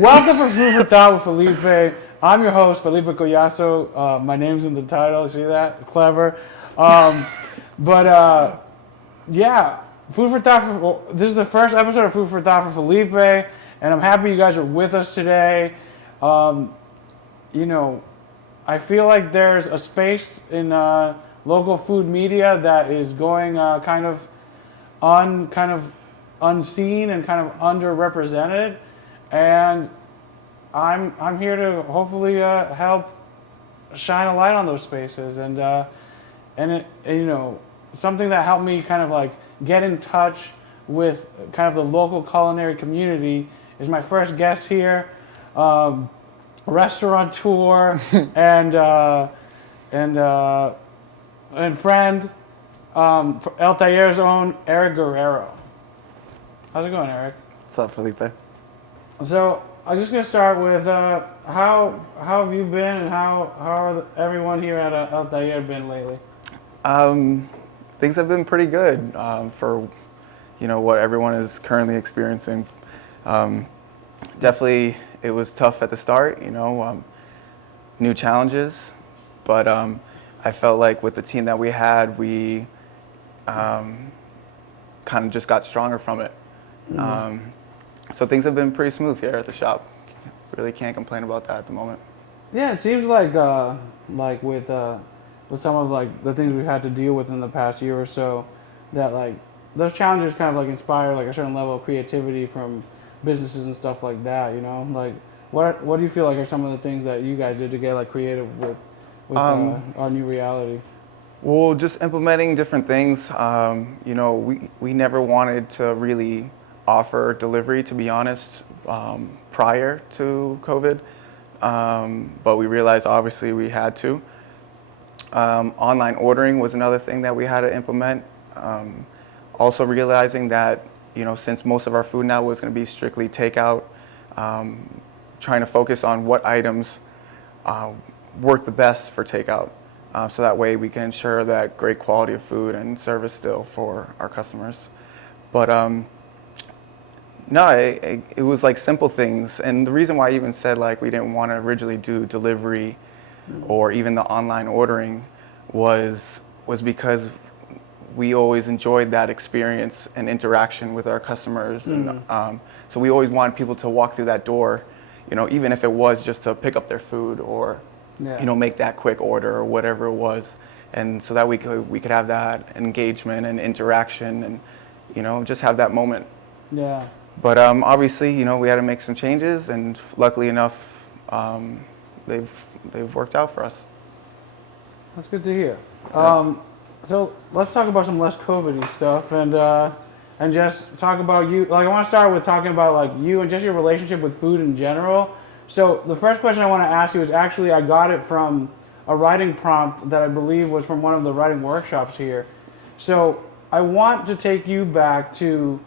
Welcome to Food for Thought with Felipe. I'm your host, Felipe Collazo. My name's in the title. See that? Clever. Yeah, Food for Thought. This is the first episode of Food for Thought for Felipe, and I'm happy you guys are with us today. I feel like there's a space in local food media that is going kind of unseen and kind of underrepresented, and I'm here to hopefully help shine a light on those spaces, and something that helped me kind of like get in touch with kind of the local culinary community is my first guest here, restaurateur and friend, El Taller's own Eric Guerrero. How's it going, Eric? What's up, Felipe? So I'm just gonna start with how have you been, and how are everyone here at El Taller been lately? Things have been pretty good for what everyone is currently experiencing. Definitely, it was tough at the start. New challenges, but I felt like with the team that we had, we kind of just got stronger from it. Mm-hmm. So things have been pretty smooth here at the shop. Really can't complain about that at the moment. Yeah, it seems like with some of like the things we've had to deal with in the past year or so, that like those challenges kind of like inspire like a certain level of creativity from businesses and stuff like that. Like what do you feel like are some of the things that you guys did to get like creative with our new reality? Well, just implementing different things. We never wanted to really offer delivery, to be honest, prior to COVID, but we realized obviously we had to. Online ordering was another thing that we had to implement. Also realizing that since most of our food now was going to be strictly takeout, trying to focus on what items work the best for takeout, so that way we can ensure that great quality of food and service still for our customers. But no, it was like simple things, and the reason why I even said like we didn't want to originally do delivery or even the online ordering was because we always enjoyed that experience and interaction with our customers, and so we always wanted people to walk through that door, even if it was just to pick up their food or make that quick order or whatever it was, and so that we could have that engagement and interaction and just have that moment. Yeah. But obviously, we had to make some changes, and luckily enough, they've worked out for us. That's good to hear. Yeah. So let's talk about some less COVID-y stuff, and just talk about you. Like, I want to start with talking about like you and just your relationship with food in general. So the first question I want to ask you is actually I got it from a writing prompt that I believe was from one of the writing workshops here. So I want to take you back to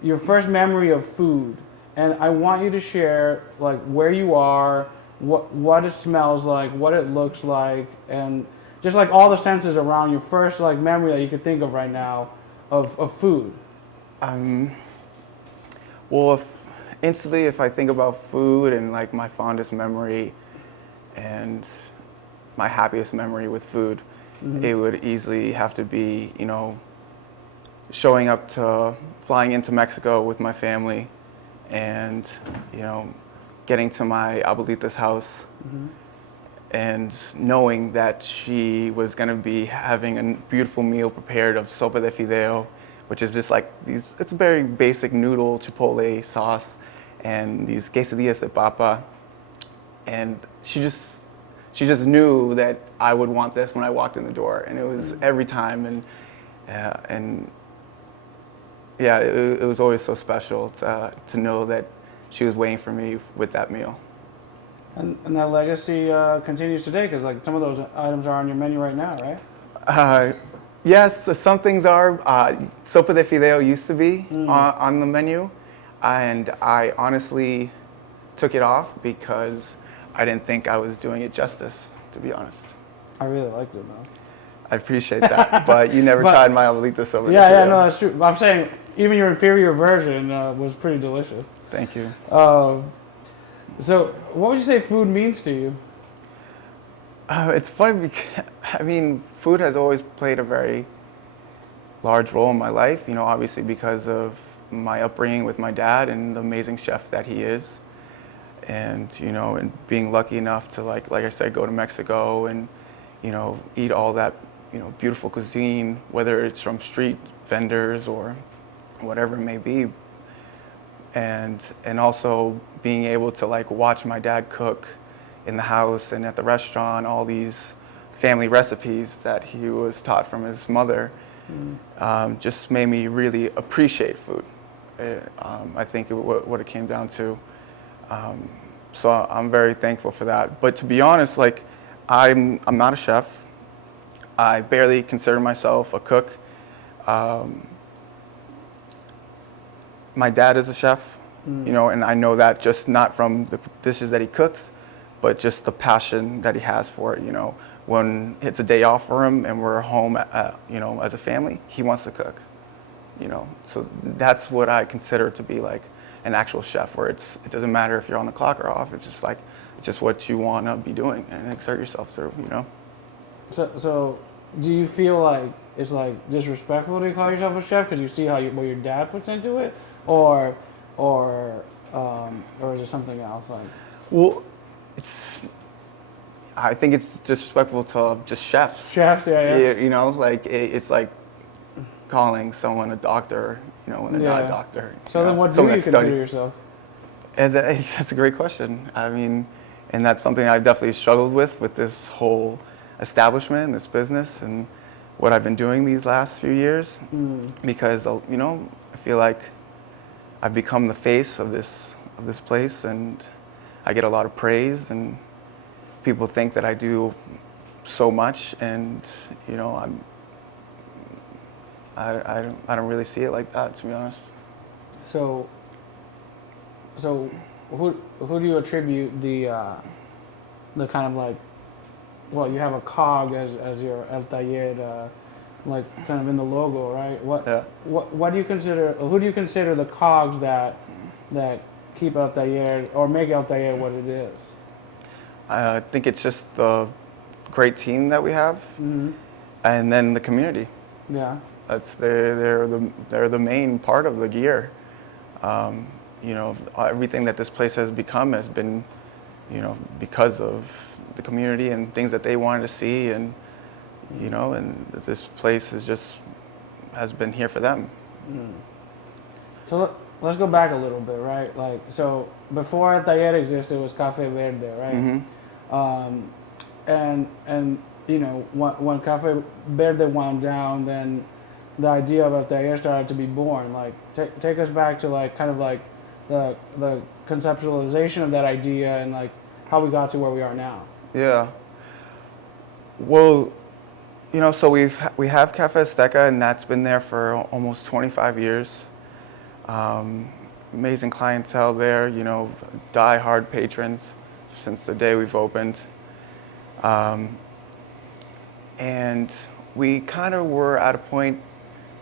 your first memory of food, and I want you to share like where you are, what it smells like, what it looks like, and just like all the senses around your first like memory that you could think of right now of food. Well, instantly if I think about food and like my fondest memory and my happiest memory with food, it would easily have to be, flying into Mexico with my family and, getting to my abuelita's house and knowing that she was going to be having a beautiful meal prepared of sopa de fideo, which is just like it's a very basic noodle chipotle sauce, and these quesadillas de papa. And she just knew that I would want this when I walked in the door, and it was every time, it was always so special to know that she was waiting for me with that meal. And that legacy continues today, because like some of those items are on your menu right now, right? Yes, some things are. Sopa de fideo used to be on the menu, and I honestly took it off because I didn't think I was doing it justice, to be honest. I really liked it, though. I appreciate that, but you never tried my abuelita sopa de fideo. Yeah, no, that's true. I'm saying even your inferior version was pretty delicious. Thank you. So, what would you say food means to you? It's funny because, I mean, food has always played a very large role in my life, you know, obviously because of my upbringing with my dad and the amazing chef that he is. And, you know, and being lucky enough to, like I said, go to Mexico and, you know, eat all that, you know, beautiful cuisine, whether it's from street vendors or whatever it may be. And also being able to, like, watch my dad cook in the house and at the restaurant, all these family recipes that he was taught from his mother, just made me really appreciate food. I think what it came down to. So I'm very thankful for that. But to be honest, like, I'm not a chef. I barely consider myself a cook. My dad is a chef, you know, and I know that just not from the dishes that he cooks, but just the passion that he has for it, you know. When it's a day off for him and we're home, you know, as a family, he wants to cook, you know. So that's what I consider to be like an actual chef, where it doesn't matter if you're on the clock or off. It's just like, it's just what you want to be doing and exert yourself through, you know. So do you feel like it's like disrespectful to call yourself a chef because you see how what your dad puts into it, or is it something else? Like, Well, I think it's disrespectful to just chefs. Chefs, yeah. You know, like it's like calling someone a doctor, you know, when they're not a doctor. So then, what do you consider yourself? And that's a great question. I mean, and that's something I've definitely struggled with this whole establishment, this business, and what I've been doing these last few years. Because, you know, I feel like I've become the face of this place, and I get a lot of praise, and people think that I do so much, and, you know, I don't really see it like that, to be honest. So who do you attribute the kind of like, well, you have a cog as your El Taller, like kind of in the logo, right? What do you consider? Who do you consider the cogs that keep El Taller or make El Taller what it is? I think it's just the great team that we have, and then the community. Yeah. They're the main part of the gear. You know, everything that this place has become has been, you know, because of the community and things that they wanted to see, and, you know, and this place has been here for them. So let's go back a little bit, right? Like, so before El Taller existed, it was Café Verde, right? And you know, when Café Verde wound down, then the idea of El Taller started to be born. Like, take us back to like kind of like the conceptualization of that idea and like how we got to where we are now. Yeah. Well, you know, so we have Cafe Azteca, and that's been there for almost 25 years. Amazing clientele there, you know, die-hard patrons since the day we've opened. And we kind of were at a point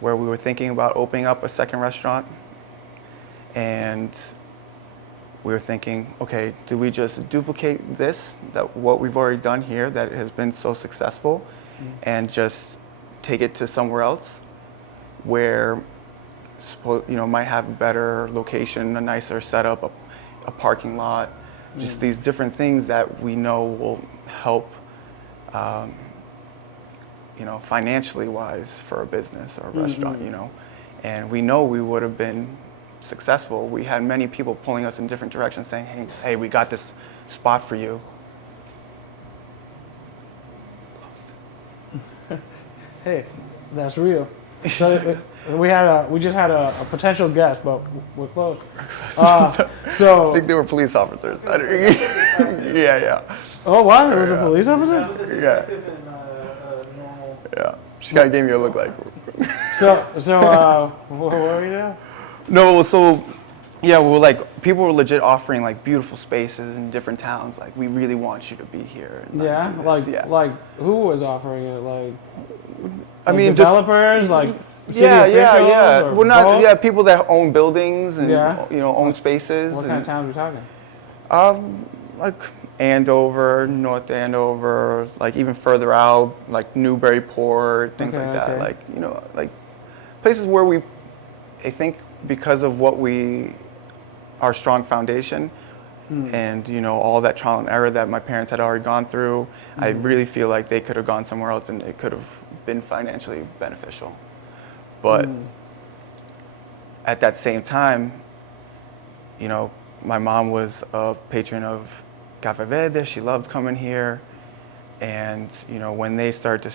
where we were thinking about opening up a second restaurant. And we were thinking, okay, do we just duplicate what we've already done here that has been so successful, and just take it to somewhere else where, you know, might have a better location, a nicer setup, a parking lot, just these different things that we know will help, you know, financially wise for a business or a restaurant, you know. And we know we would have been successful. We had many people pulling us in different directions saying, hey, we got this spot for you. Hey, that's real. So we just had a potential guest, but we're close. So I think they were police officers. Yeah. Oh wow, it was a police officer? Yeah. Yeah. She kind of gave me a look like. So what were you doing? No, so yeah, we were like, people were legit offering like beautiful spaces in different towns. Like, we really want you to be here. And, like who was offering it? Like, I mean, developers, just, like city officials. Well, not both? People that own buildings and you know, own spaces. What kind of towns are we talking? Like Andover, North Andover, like even further out, like Newburyport, things Okay, like that. okay. Like, like places where I think because of our strong foundation and, all that trial and error that my parents had already gone through, I really feel like they could have gone somewhere else and it could have been financially beneficial. But at that same time, my mom was a patron of Cafe Verde. She loved coming here. And, when they start to,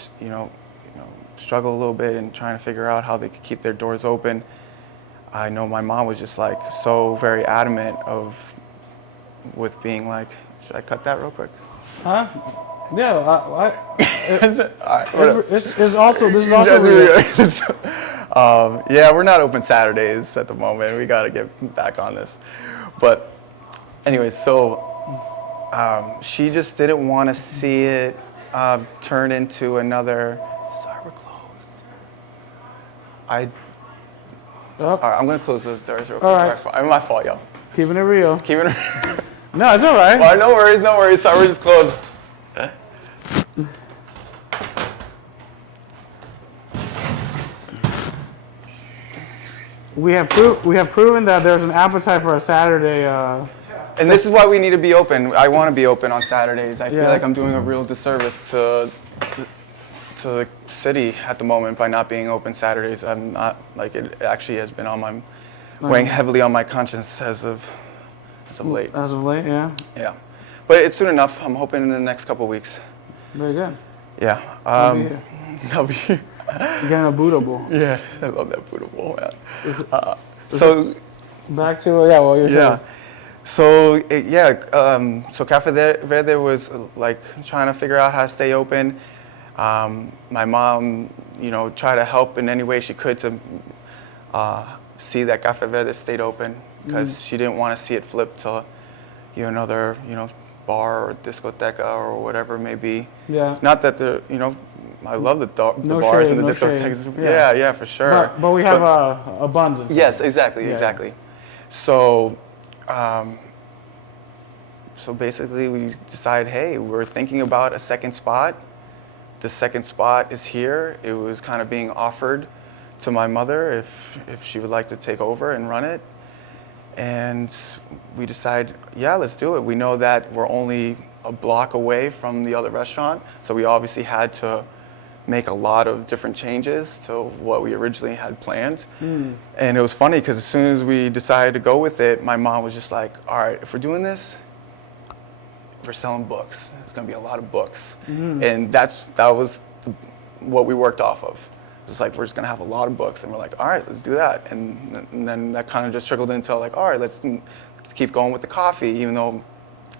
struggle a little bit and trying to figure out how they could keep their doors open, I know my mom was just like so very adamant with being like, should I cut that real quick? Huh? Yeah, All right, this is also real. Yeah, we're not open Saturdays at the moment. We got to get back on this. But anyways, so she just didn't want to see it turn into another. Sorry, we're closed. All right, I'm gonna close those doors real quick. All right. My fault, y'all. Keeping it real. Keeping it. No, it's all right. Well, no worries. Sorry, we're just closed. We have proven that there's an appetite for a Saturday. And this is why we need to be open. I want to be open on Saturdays. I feel Yeah. like I'm doing a real disservice to the city at the moment by not being open Saturdays. I'm not, like, it actually has been weighing heavily on my conscience as of late. As of late, yeah. Yeah, but it's soon enough. I'm hoping in the next couple weeks. Very good. Yeah. I'll be here. I'll be here. Getting a bootable. Yeah, I love that Buddha bowl, man. So back to what you're saying. So Cafe Verde was like trying to figure out how to stay open. My mom, tried to help in any way she could to see that Cafe Verde stayed open because she didn't want to see it flip to another bar or discoteca or whatever it may be. Yeah. Not that I love the bars and the discotheques. Yeah, for sure. But we have abundance. Yes, exactly. So, so basically we decided, hey, we're thinking about a second spot. The second spot is here. It was kind of being offered to my mother if she would like to take over and run it. And we decided, yeah, let's do it. We know that we're only a block away from the other restaurant, so we obviously had to make a lot of different changes to what we originally had planned. And it was funny because as soon as we decided to go with it, my mom was just like, all right, if we're doing this, we're selling books. It's going to be a lot of books. And that was what we worked off of. It was like, we're just going to have a lot of books. And we're like, all right, let's do that. And then that kind of just trickled into like, all right, let's keep going with the coffee, even though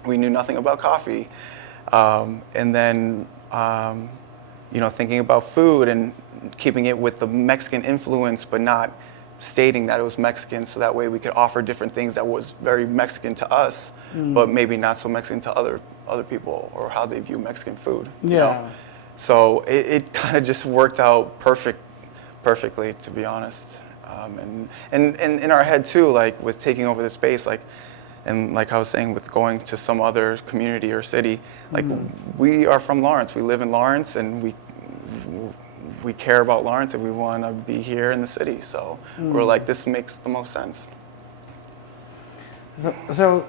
we knew nothing about coffee. And then, thinking about food and keeping it with the Mexican influence, but not stating that it was Mexican, so that way we could offer different things that was very Mexican to us, but maybe not so Mexican to other people or how they view Mexican food. Yeah. So it kind of just worked out perfectly, to be honest. And in our head too, like with taking over the space, and like I was saying, with going to some other community or city, like we are from Lawrence. We live in Lawrence, and we care about Lawrence, and we want to be here in the city. So we're like, this makes the most sense. So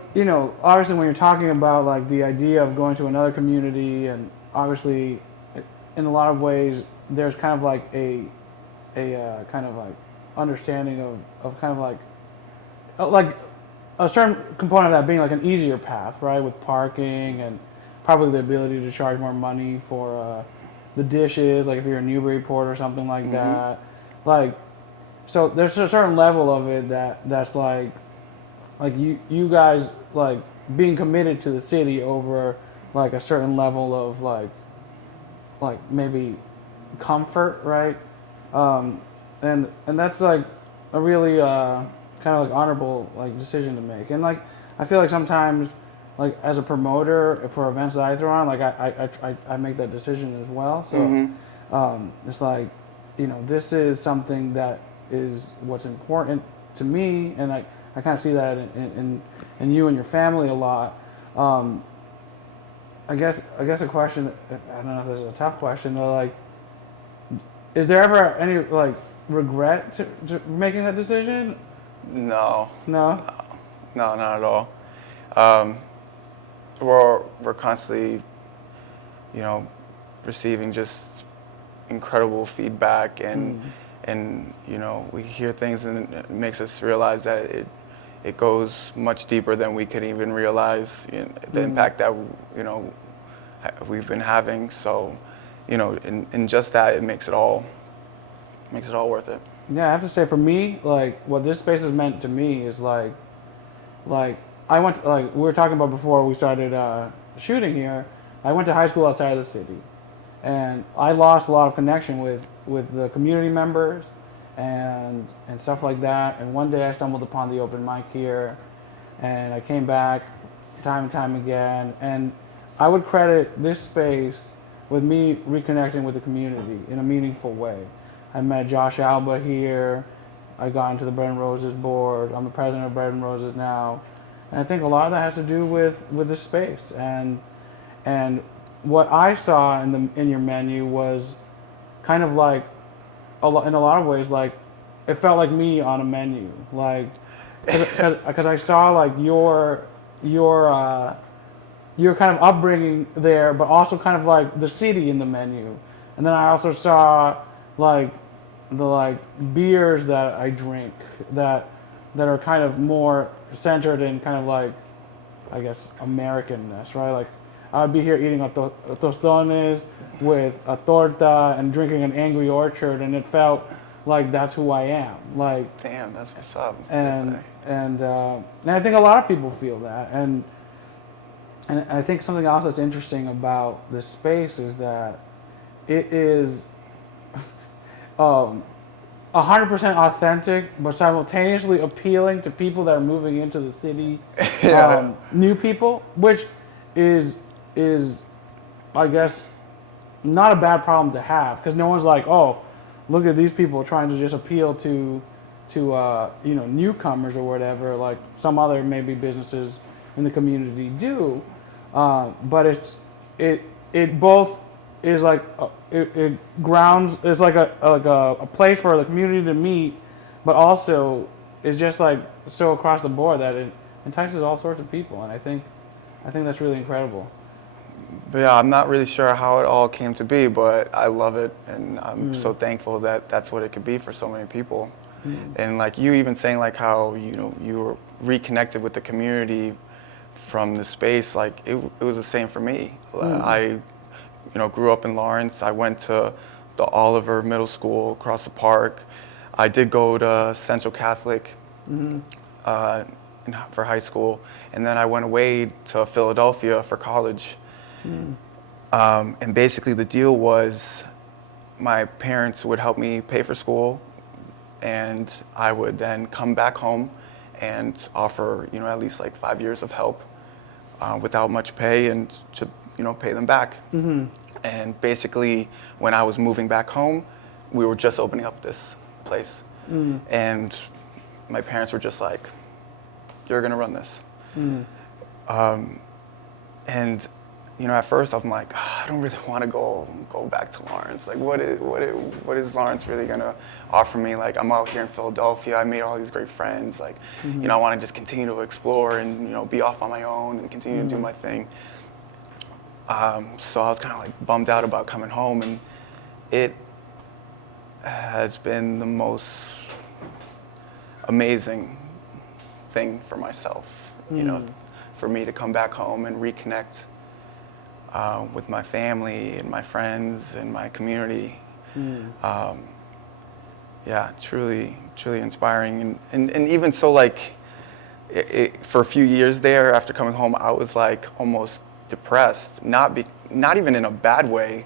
obviously when you're talking about like the idea of going to another community, and obviously in a lot of ways there's kind of like a kind of like understanding of kind of like a certain component of that being like an easier path, right, with parking and probably the ability to charge more money for the dishes, like if you're in Newburyport or something like that. Like, so there's a certain level of it that's like you guys like being committed to the city over like a certain level of like maybe comfort, right? And that's like a really kind of like honorable like decision to make. And like I feel like sometimes like as a promoter for events that I throw on, like I make that decision as well. So it's like, this is something that is what's important to me, and I kind of see that and you and your family a lot. I guess a question. I don't know if this is a tough question, but like, is there ever any like regret to making that decision? No, No. no, not at all. Um, we're constantly, you know, receiving just incredible feedback, and you know, we hear things and it makes us realize that it goes much deeper than we could even realize, you know, the impact that, you know, we've been having. So, you know, in just that, it makes it all worth it. Yeah, I have to say for me, like what this space has meant to me is like I went like we were talking about before we started shooting here. I went to high school outside of the city, and I lost a lot of connection with the community members and stuff like that. And one day I stumbled upon the open mic here, and I came back time and time again. And I would credit this space with me reconnecting with the community in a meaningful way. I met Josh Alba here. I got into the Bread and Roses board. I'm the president of Bread and Roses now. And I think a lot of that has to do with this space. And what I saw in your menu was kind of like, in a lot of ways, like, it felt like me on a menu. Like, because I saw like your kind of upbringing there, but also kind of like the city in the menu. And then I also saw like the beers that I drink that are kind of more centered in kind of like, I guess, Americanness, right? Like I'd be here eating a tostones with a torta and drinking an Angry Orchard, and it felt like that's who I am. Like, damn, that's what's up. And I think a lot of people feel that, and I think something else that's interesting about this space is that it is 100% authentic, but simultaneously appealing to people that are moving into the city, new people, which is I guess not a bad problem to have, because no one's like, oh, look at these people trying to just appeal to you know, newcomers or whatever, like some other maybe businesses in the community do, but it both is like it grounds. It's like a place for the community to meet, but also is just like so across the board that it entices all sorts of people, and I think that's really incredible. But yeah, I'm not really sure how it all came to be, but I love it, and I'm so thankful that that's what it could be for so many people. And like you even saying like how, you know, you were reconnected with the community from the space, like it was the same for me. I, you know, grew up in Lawrence. I went to the Oliver Middle School across the park. I did go to Central Catholic for high school, and then I went away to Philadelphia for college. And basically the deal was my parents would help me pay for school, and I would then come back home and offer, you know, at least like 5 years of help without much pay, and to, you know, pay them back. And basically when I was moving back home, we were just opening up this place. And my parents were just like, you're gonna run this. And you know, at first I'm like, I don't really want to go back to Lawrence. Like, what is Lawrence really gonna offer me? Like, I'm out here in Philadelphia. I made all these great friends. Like, you know, I want to just continue to explore and, you know, be off on my own and continue to do my thing. So I was kind of like bummed out about coming home, and it has been the most amazing thing for myself. You know, for me to come back home and reconnect with my family and my friends and my community. Yeah, truly inspiring. And even so, like, for a few years there, after coming home, I was like almost depressed, not even in a bad way,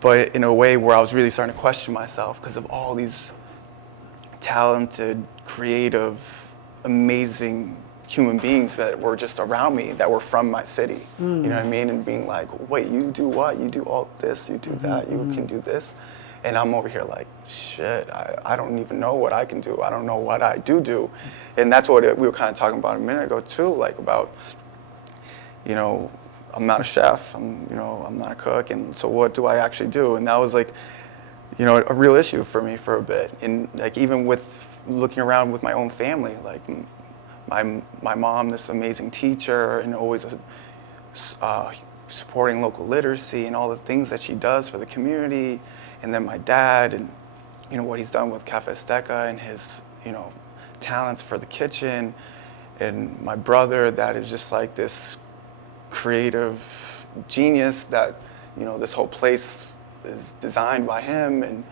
but in a way where I was really starting to question myself because of all these talented, creative, amazing human beings that were just around me, that were from my city. You know what I mean? And being like, wait, you do what? You do all this, you do that, you can do this. And I'm over here like, shit, I don't even know what I can do. I don't know what I do. And that's what we were kind of talking about a minute ago too, like about, you know, I'm not a chef, I'm not a cook, and so what do I actually do? And that was like, you know, a real issue for me for a bit. And like even with looking around with my own family, like my mom, this amazing teacher, and always supporting local literacy and all the things that she does for the community. And then my dad, and you know what he's done with Cafe Azteca and his, you know, talents for the kitchen. And my brother, that is just like this creative genius that, you know, this whole place is designed by him,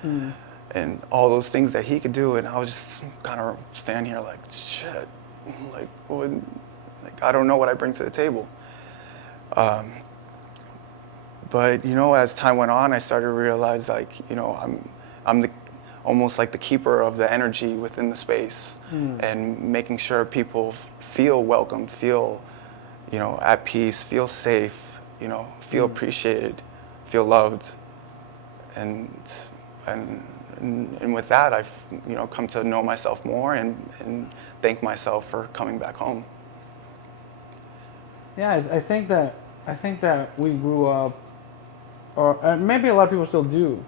and all those things that he could do. And I was just kind of standing here like, shit, like, what, like I don't know what I bring to the table. But you know, as time went on, I started to realize, like, you know, I'm the almost like the keeper of the energy within the space, and making sure people feel welcome, feel, you know, at peace, feel safe, you know, feel appreciated, feel loved, and with that, I've, you know, come to know myself more and thank myself for coming back home. Yeah, I think that we grew up, or maybe a lot of people still do,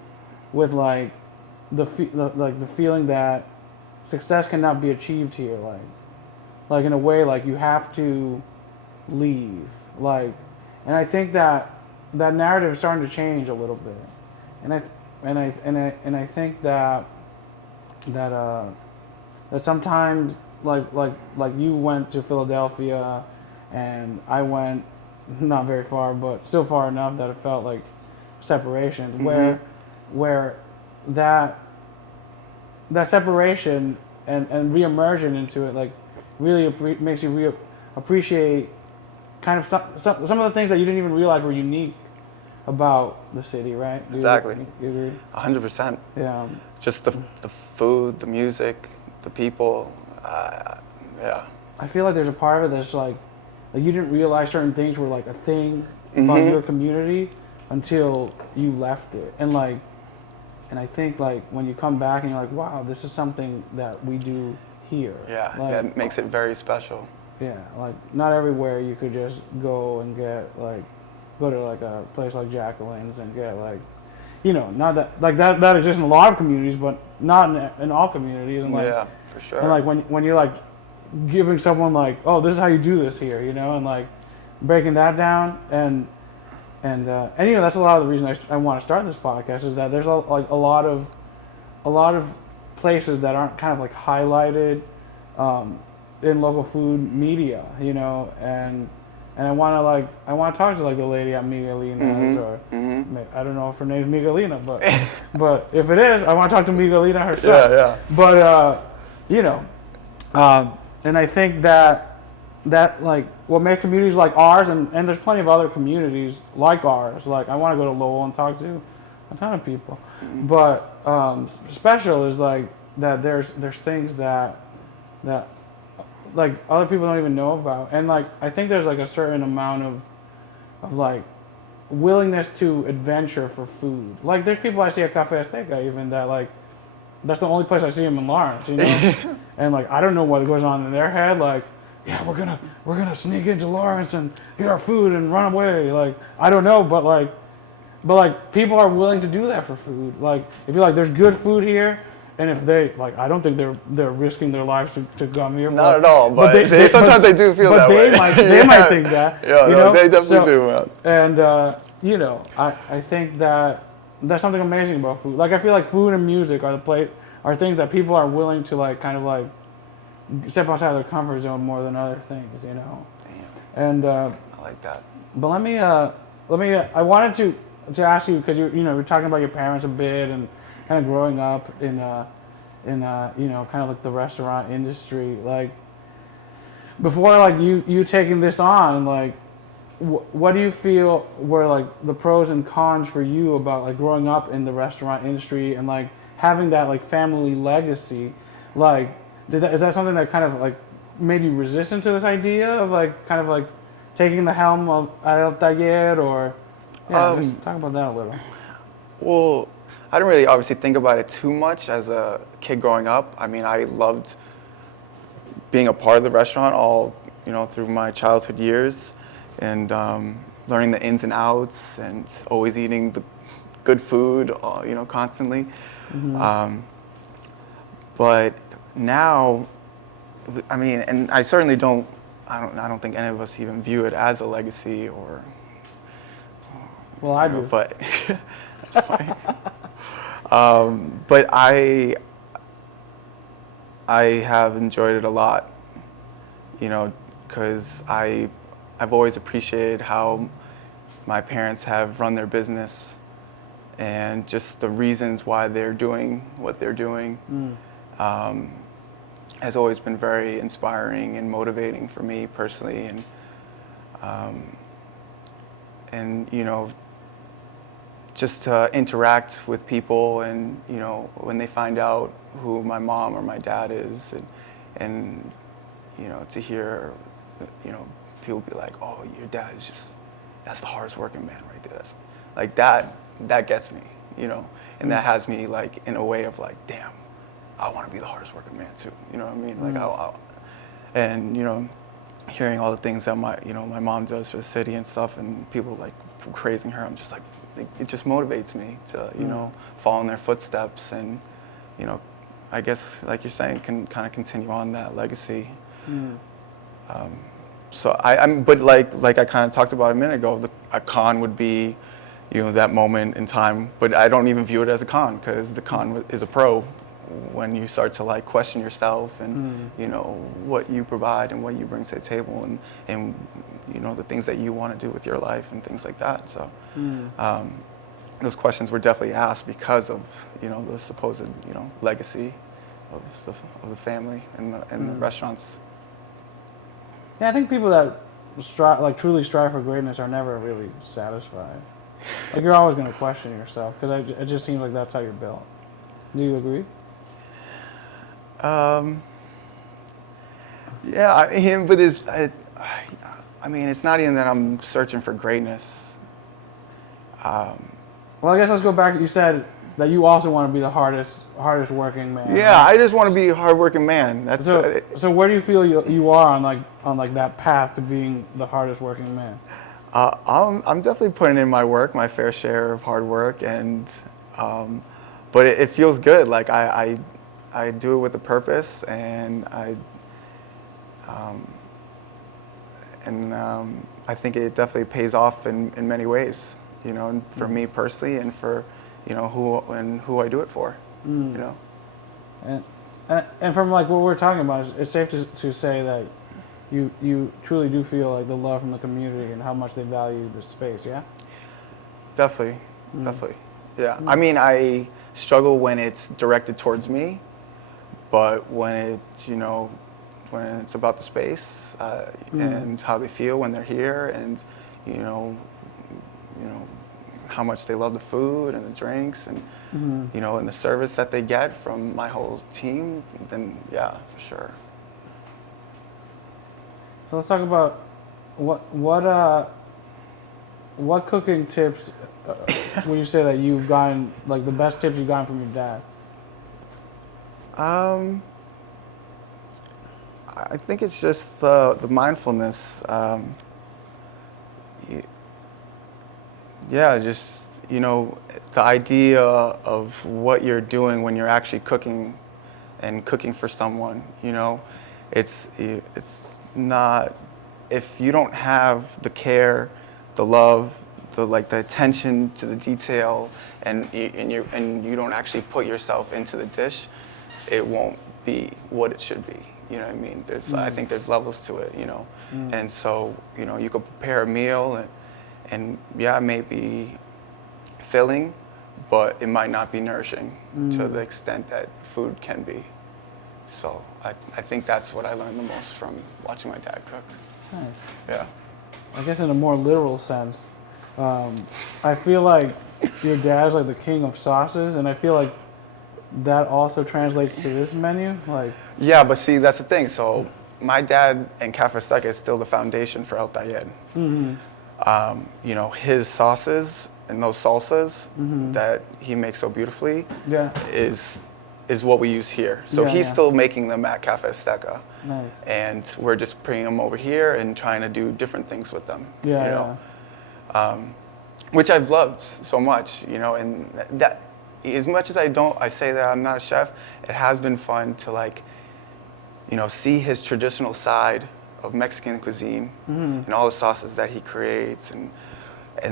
with like the feeling that success cannot be achieved here, like in a way, like you have to leave, like, and I think that narrative is starting to change a little bit, and I think that sometimes like you went to Philadelphia, and I went not very far, but still far enough that it felt like separation, where that separation and reimmersion into it, like, really makes you appreciate kind of some of the things that you didn't even realize were unique about the city, right? Exactly. You agree? 100%. Yeah. Just the food, the music, the people. Yeah. I feel like there's a part of it that's like you didn't realize certain things were like a thing about your community until you left it, and I think like when you come back and you're like, wow, this is something that we do here. Yeah, like, that makes it very special. Yeah, like not everywhere you could just go and get go to like a place like Jacqueline's and get like, you know, not that like that exists in a lot of communities, but not in all communities. And like, yeah, for sure. And like when you're like giving someone like, oh, this is how you do this here, you know, and like breaking that down, and you know, that's a lot of the reason I want to start this podcast, is that there's a lot of places that aren't kind of like highlighted in local food media, you know, and I want to talk to like the lady at Miguelina's, or I don't know if her name's Miguelina, but if it is, I want to talk to Miguelina herself. Yeah. But you know, and I think that like what makes communities like ours, and there's plenty of other communities like ours. Like I want to go to Lowell and talk to a ton of people, but special is like that. There's things that like other people don't even know about, and like I think there's like a certain amount of like willingness to adventure for food. Like there's people I see at Cafe Azteca even that like that's the only place I see them in Lawrence, you know, and like I don't know what goes on in their head. Like, yeah, we're gonna sneak into Lawrence and get our food and run away. Like I don't know, but like people are willing to do that for food. Like if you're like there's good food here. And if they like, I don't think they're risking their lives to come here. Not at all, but they sometimes they do feel that way. They might think that. Yeah, you no, know? they definitely do, man. And you know, I think that there's something amazing about food. Like I feel like food and music are things that people are willing to like kind of like step outside their comfort zone more than other things, you know. Damn. And I like that. But let me I wanted to ask you, because you know, we're talking about your parents a bit and kind of growing up in you know, kind of like the restaurant industry. Like before, like you taking this on, like what do you feel were like the pros and cons for you about like growing up in the restaurant industry and like having that like family legacy? Like is that something that kind of like made you resistant to this idea of like kind of like taking the helm of El Taller, or just talk about that a little. Well, I didn't really obviously think about it too much as a kid growing up. I mean, I loved being a part of the restaurant all, through my childhood years, and learning the ins and outs, and always eating the good food, constantly. But now, I mean, and I certainly don't. I don't think any of us even view it as a legacy or. Well, I do. But that's fine. But I have enjoyed it a lot, because I've always appreciated how my parents have run their business and just the reasons why they're doing what they're doing. Has always been very inspiring and motivating for me personally, and just to interact with people, and when they find out who my mom or my dad is, and to hear people be like, oh, your dad is that's the hardest working man right there. That's like that gets me, and that has me like in a way of like, damn, I want to be the hardest working man too. You know what I mean? Like and hearing all the things that my mom does for the city and stuff, and people like praising her, I'm just like, it just motivates me to follow in their footsteps, and I guess like you're saying, can kind of continue on that legacy. So but like I kind of talked about a minute ago, a con would be that moment in time, but I don't even view it as a con, because the con is a pro when you start to like question yourself and what you provide and what you bring to the table, and the things that you want to do with your life and things like that. So those questions were definitely asked because of the supposed legacy of the family and the restaurants. Yeah, I think people that truly strive for greatness are never really satisfied. Like, you're always going to question yourself, because it just seems like that's how you're built. Do you agree? Yeah, but I mean, it's not even that I'm searching for greatness. Well, I guess let's go back. You said that you also want to be the hardest working man. Yeah, right? I just want to be a hardworking man. That's so where do you feel you are on that path to being the hardest working man? I'm definitely putting in my work, my fair share of hard work, and but it feels good. Like I do it with a purpose, and I think it definitely pays off in many ways. And for me personally, and for who I do it for. And from like what we're talking about, it's safe to say that you truly do feel like the love from the community and how much they value the space. Yeah. Definitely. Yeah. I mean, I struggle when it's directed towards me, but when it's about the space and how they feel when they're here, and how much they love the food and the drinks, and and the service that they get from my whole team, then yeah, for sure. So let's talk about what cooking tips would you say that you've gotten, like the best tips you've gotten from your dad? I think it's just the mindfulness. Yeah, just the idea of what you're doing when you're actually cooking, and cooking for someone. It's not, if you don't have the care, the love, the attention to the detail, and you don't actually put yourself into the dish, it won't be what it should be. You know what I mean? I think there's levels to it. And so you could prepare a meal, and yeah, it may be filling, but it might not be nourishing to the extent that food can be. So I think that's what I learned the most from watching my dad cook. Nice. Yeah. I guess in a more literal sense, I feel like your dad's like the king of sauces, and I feel like that also translates to this menu. Yeah, but see, that's the thing. So my dad and Cafe Azteca is still the foundation for El Tayed. His sauces and those salsas that he makes so beautifully Yeah. is what we use here. So Yeah, he's yeah. still making them at Cafe Azteca. Nice. And we're just bringing them over here and trying to do different things with them. Yeah, you know? Which I've loved so much, you know, and that, as much as I say that I'm not a chef, it has been fun to like, you know, see his traditional side of Mexican cuisine and all the sauces that he creates, and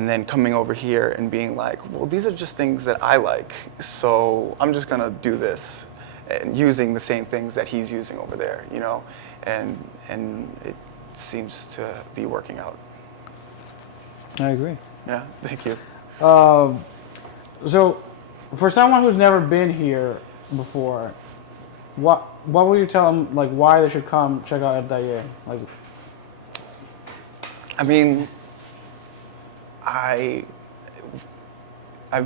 then coming over here and being like, well, these are just things that I like, so I'm just gonna do this, and using the same things that he's using over there, you know, and it seems to be working out. I agree. Yeah, thank you. So, for someone who's never been here before, what would you tell them, like, why they should come check out El Taller? Like, I mean, I've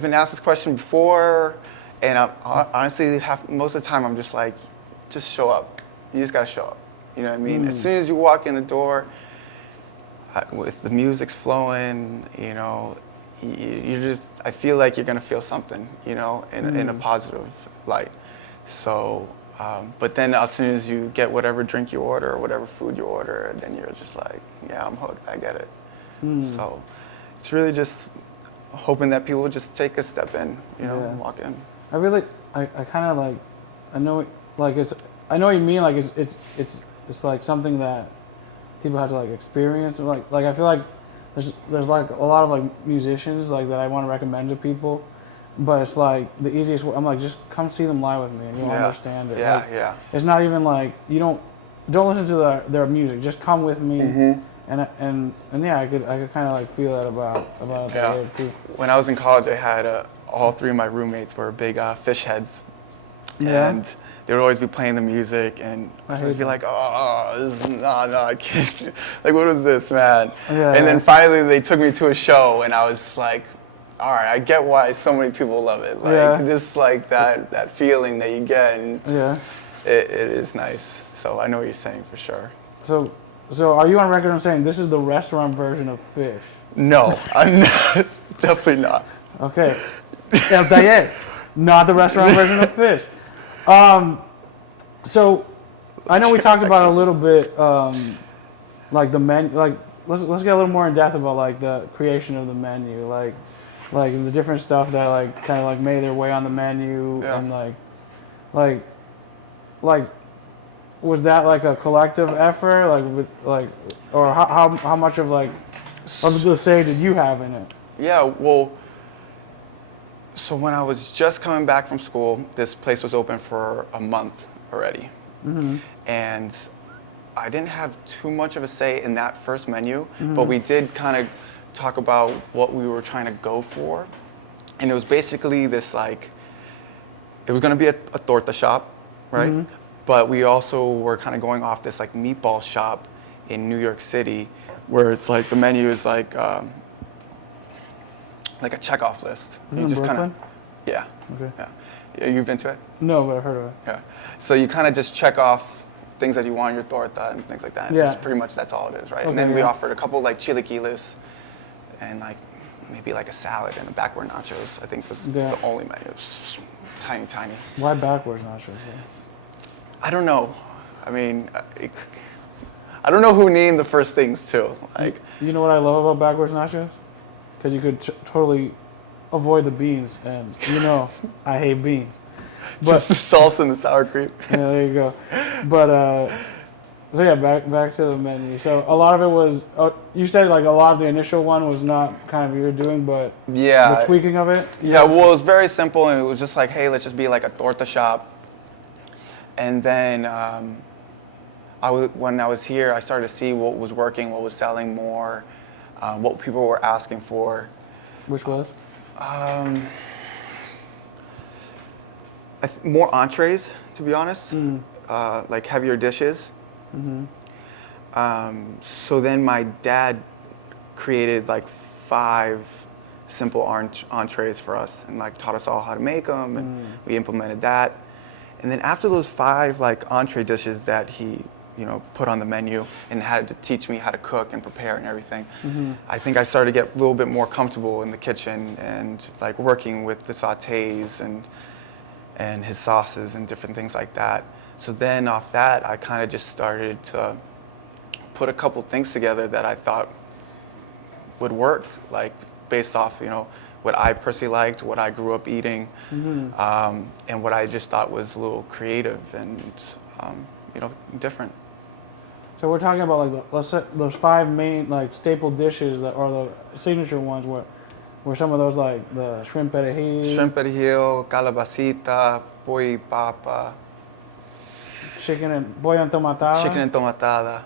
been asked this question before, and honestly, most of the time I'm just like, just show up. You just gotta show up. You know what I mean? As soon as you walk in the door, if the music's flowing, you know, I feel like you're gonna feel something, you know, in a positive light. So, but then as soon as you get whatever drink you order or whatever food you order, then you're just like, yeah, I'm hooked, I get it. So it's really just hoping that people just take a step in, you know, walk in. I kind of like, I know, like I know what you mean. Like it's like something that people have to like experience. Like I feel like there's like a lot of like musicians like that I want to recommend to people, but it's like the easiest way. I'm like, just come see them live with me and you'll understand it. Yeah, like, yeah. It's not even like you don't listen to their music. Just come with me. And yeah, I could kind of like feel that about that too. When I was in college, I had all three of my roommates were big fish heads, and they would always be playing the music, and I'd be like, oh, this is, no, I can't. Like, what is this, man? And then finally, they took me to a show, and I was like, all right, I get why so many people love it. Like, just like that feeling that you get, and it is nice. So I know what you're saying for sure. So are you on record on saying this is the restaurant version of fish? No, I'm not. Definitely not. Okay. El Taller, not the restaurant version of fish. So I know we talked about a little bit, like the menu. Like let's get a little more in depth about like the creation of the menu, like the different stuff that like kind of like made their way on the menu, and like. Was that like a collective effort, or how much of like of the say did you have in it? Yeah, well, so when I was just coming back from school, this place was open for a month already, and I didn't have too much of a say in that first menu, but we did kind of talk about what we were trying to go for, and it was basically this like, it was going to be a torta shop, right? But we also were kind of going off this like meatball shop in New York City, where it's like the menu is like a checkoff list. You just kind of, yeah. Okay. Yeah. You've been to it? No, but I've heard of it. Yeah. So you kind of just check off things that you want in your torta and things like that. It's just pretty much that's all it is, right? And then we offered a couple like chilaquiles and like maybe like a salad and a backward nachos. I think was the only menu. It was tiny. Why backwards nachos? I don't know. I mean, I don't know who named the first things too. Like, you know what I love about backwards nachos? Because you could totally avoid the beans, and you know I hate beans. But, just the salsa and the sour cream. Yeah, there you go. But so yeah, back to the menu. So a lot of it was. You said like a lot of the initial one was not kind of your doing, but the tweaking of it. Yeah, well, it was very simple, and it was just like, hey, let's just be like a torta shop. And then when I was here, I started to see what was working, what was selling more, what people were asking for. Which was? More entrees, to be honest, like heavier dishes. So then my dad created like 5 simple entrees for us and like taught us all how to make them, and we implemented that. And then after those 5 like entree dishes that he put on the menu and had to teach me how to cook and prepare and everything. I think I started to get a little bit more comfortable in the kitchen and like working with the sautés and his sauces and different things like that. So then off that, I kind of just started to put a couple things together that I thought would work, like based off, what I personally liked, what I grew up eating, and what I just thought was a little creative and, different. So we're talking about like let's say those 5 main like staple dishes that are the signature ones. Were some of those like the shrimp perejil, Perejil, calabacita, pollo papa, chicken and pollo entomatada? chicken entomatada.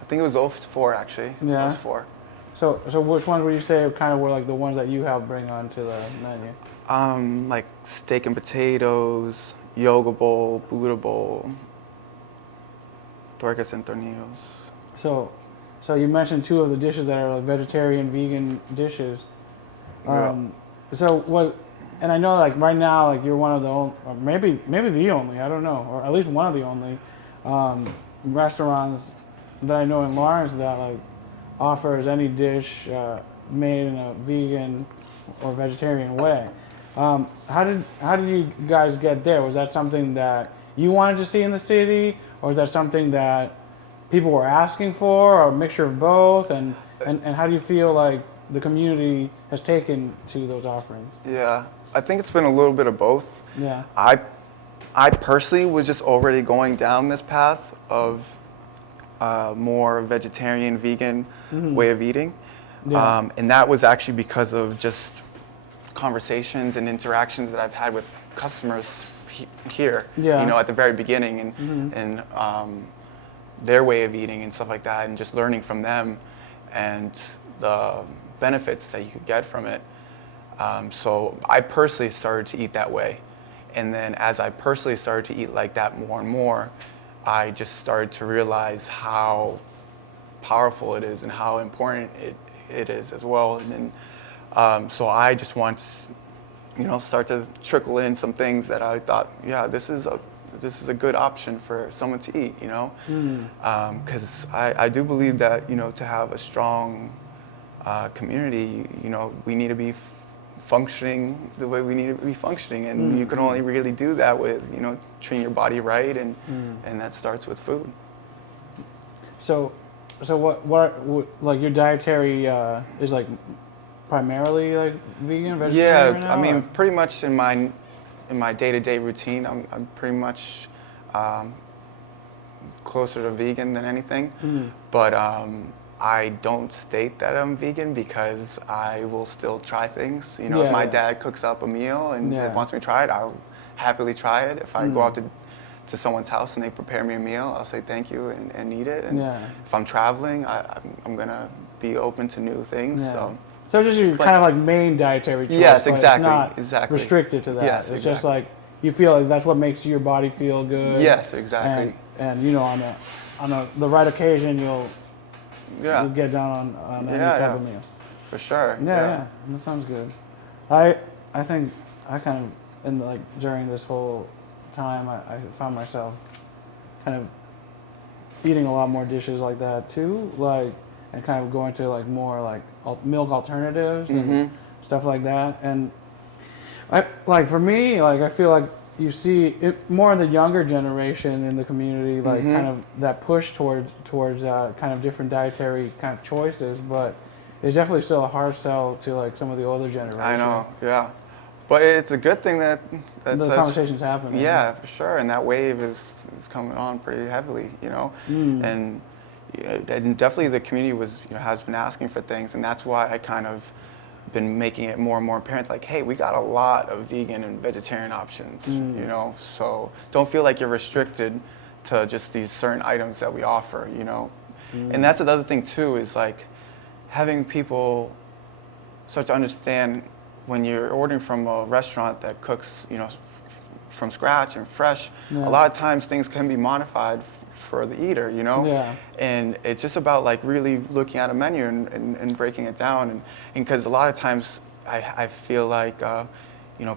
I think it was those 4 actually. Yeah. Those 4. So which ones would you say kind of were like the ones that you helped bring onto the menu? Like steak and potatoes, yoga bowl, Buddha bowl, tuercas and tornillos. So you mentioned 2 of the dishes that are like vegetarian, vegan dishes. And I know like right now like you're one of the only, or maybe the only, I don't know, or at least one of the only restaurants that I know in Lawrence that like offers any dish made in a vegan or vegetarian way. How did you guys get there? Was that something that you wanted to see in the city, or is that something that people were asking for, or a mixture of both? And how do you feel like the community has taken to those offerings? Yeah, I think it's been a little bit of both. Yeah. I personally was just already going down this path of more vegetarian, vegan way of eating. Yeah. And that was actually because of just conversations and interactions that I've had with customers here, Yeah. At the very beginning and their way of eating and stuff like that, and just learning from them and the benefits that you could get from it. So I personally started to eat that way. And then as I personally started to eat like that more and more, I just started to realize how powerful it is and how important it is as well. And then, so I just want to, start to trickle in some things that I thought, yeah, this is a good option for someone to eat, because I do believe that, to have a strong community, we need to be functioning the way we need to be functioning, and you can only really do that with, treating your body right, and that starts with food. So what like your dietary is like primarily like vegan, vegetarian? Yeah, now, I mean, or? pretty much in my day-to-day routine, I'm pretty much closer to vegan than anything. But I don't state that I'm vegan because I will still try things. If my dad cooks up a meal and wants me to try it, I'll happily try it. If I go out to someone's house and they prepare me a meal, I'll say thank you and eat it. And if I'm traveling, I'm gonna be open to new things. So just your kind of like main dietary choice. Yes, but exactly. it's not restricted to that. Yes, it's just like you feel like that's what makes your body feel good. Yes, exactly. And on the right occasion you'll get down on any type of meal. For sure. Yeah, that sounds good. I think I kind of during this whole time I found myself kind of eating a lot more dishes like that too, and kind of going to like more like milk alternatives and stuff like that. And for me, I feel like you see it more in the younger generation in the community, kind of that push towards kind of different dietary kind of choices, but it's definitely still a hard sell to like some of the older generations. I know, yeah. But it's a good thing that the conversation's happening. Yeah, for sure. And that wave is coming on pretty heavily, And definitely the community has been asking for things, and that's why I kind of been making it more and more apparent, like, hey, we got a lot of vegan and vegetarian options, so don't feel like you're restricted to just these certain items that we offer, And that's another thing too, is like having people start to understand when you're ordering from a restaurant that cooks, from scratch and fresh, a lot of times things can be modified for the eater, Yeah. And it's just about like really looking at a menu and breaking it down, and because a lot of times I feel like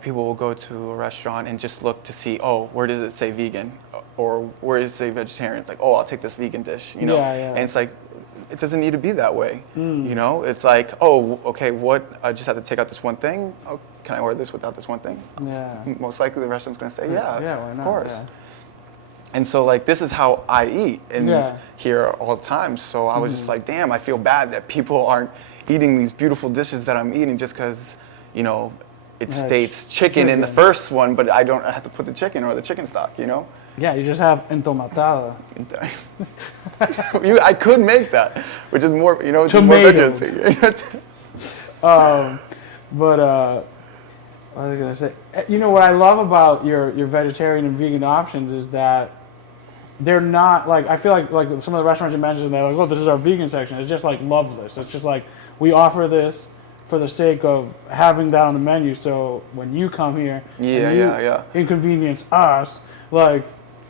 people will go to a restaurant and just look to see, oh, where does it say vegan, or where does it say vegetarian? It's like, oh, I'll take this vegan dish, Yeah, yeah. And it's like, it doesn't need to be that way, It's like, oh, okay, I just have to take out this one thing. Oh, can I order this without this one thing? Yeah. Most likely the restaurant's gonna say, yeah, why not? of course. Yeah. And so like, this is how I eat Yeah. here all the time. So I was just like, damn, I feel bad that people aren't eating these beautiful dishes that I'm eating just because, it states chicken in the first one, but I don't have to put the chicken or the chicken stock, Yeah, you just have entomatada. I could make that, which is more, more Tomato. veggies. But what was I gonna say? What I love about your vegetarian and vegan options is that they're not like, I feel like some of the restaurants you mentioned, they're like, oh, this is our vegan section. It's just like loveless. It's just like, we offer this for the sake of having that on the menu. So when you come here, and you inconvenience us, like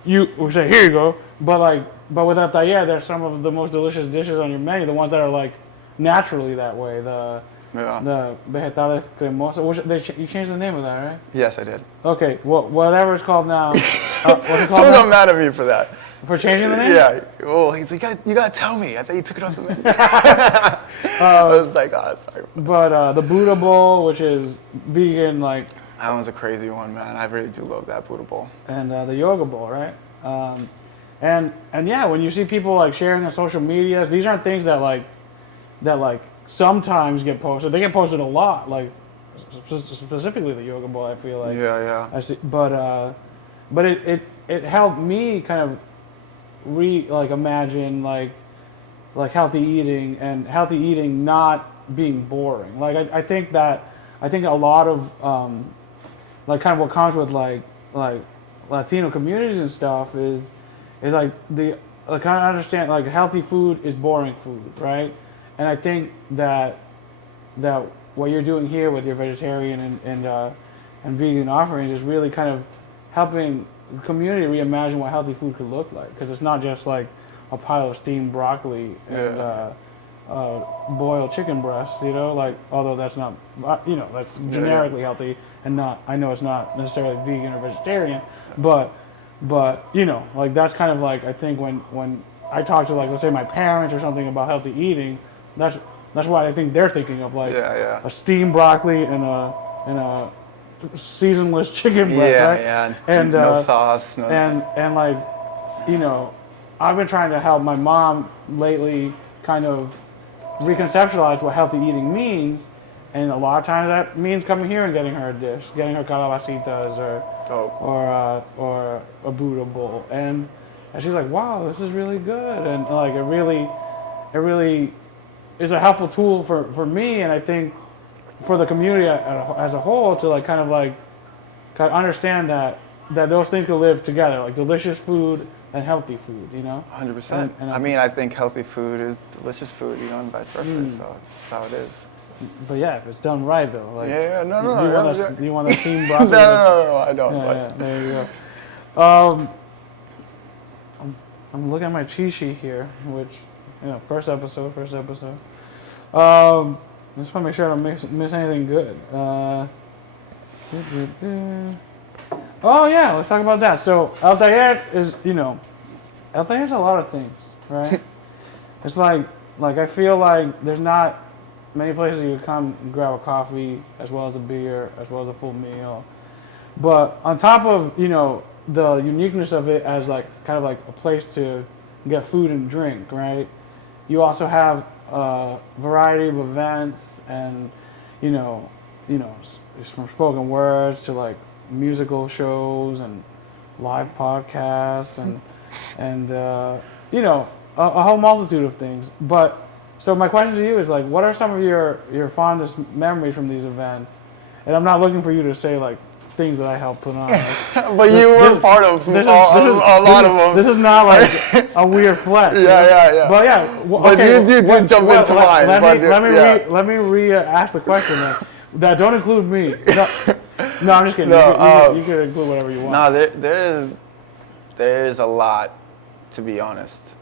we say, here you go. But without that, there's some of the most delicious dishes on your menu. The ones that are like naturally that way. The vegetales cremosa. You changed the name of that, right? Yes, I did. Okay, whatever it's called now. What's it called Someone now? got mad at me for that. For changing the name? Yeah. Oh, he's like, you gotta tell me. I thought you took it off the menu. I was like, oh, sorry. But the Buddha bowl, which is vegan, like. That one's a crazy one, man. I really do love that Buddha bowl. And the yoga bowl, right? And yeah, when you see people like sharing on social media, these aren't things that sometimes get posted. They get posted a lot, like specifically the yoga bowl. I feel like. Yeah. I see, but it helped me kind of imagine like healthy eating, and healthy eating not being boring. Like I think a lot of kind of what comes with like Latino communities and stuff is like the kind of understand like healthy food is boring food, right? And I think that what you're doing here with your vegetarian and vegan offerings is really kind of helping the community reimagine what healthy food could look like, because it's not just like a pile of steamed broccoli and boiled chicken breasts, although that's not, that's generically healthy and not, I know it's not necessarily vegan or vegetarian, but that's kind of like, I think when I talk to let's say my parents or something about healthy eating, that's what I think they're thinking of, a steamed broccoli and a seasonless chicken breast, right? Yeah, and no sauce, no. And I've been trying to help my mom lately kind of reconceptualize what healthy eating means, and a lot of times that means coming here and getting her a dish, getting her calabacitas or a Buddha bowl, and she's like, wow, this is really good, and like it really is a helpful tool for me, and I think for the community as a whole to kind of understand that those things can live together, like delicious food and healthy food, 100%. I mean, I think healthy food is delicious food, and vice versa. So it's just how it is. But yeah, if it's done right though, no. Do you want a steamed broccoli? No, I don't. Yeah, there you go. I'm looking at my cheat sheet here, which first episode. I just want to make sure I don't miss anything good. Oh yeah, let's talk about that. So El Taller is, El Taller is a lot of things, right? It's like I feel like there's not many places you can come and grab a coffee as well as a beer, as well as a full meal. But on top of, the uniqueness of it as kind of a place to get food and drink, right? You also have a variety of events and, it's from spoken words to musical shows and live podcasts and a whole multitude of things. But so my question to you is what are some of your fondest memories from these events? And I'm not looking for you to say things that I helped put on. But you were part of a lot of them. This is not a weird flex. Yeah. But yeah, but you did jump into mine. Let me re-ask the question then. That don't include me. No, I'm just kidding. No, you can include whatever you want. No, there is a lot, to be honest.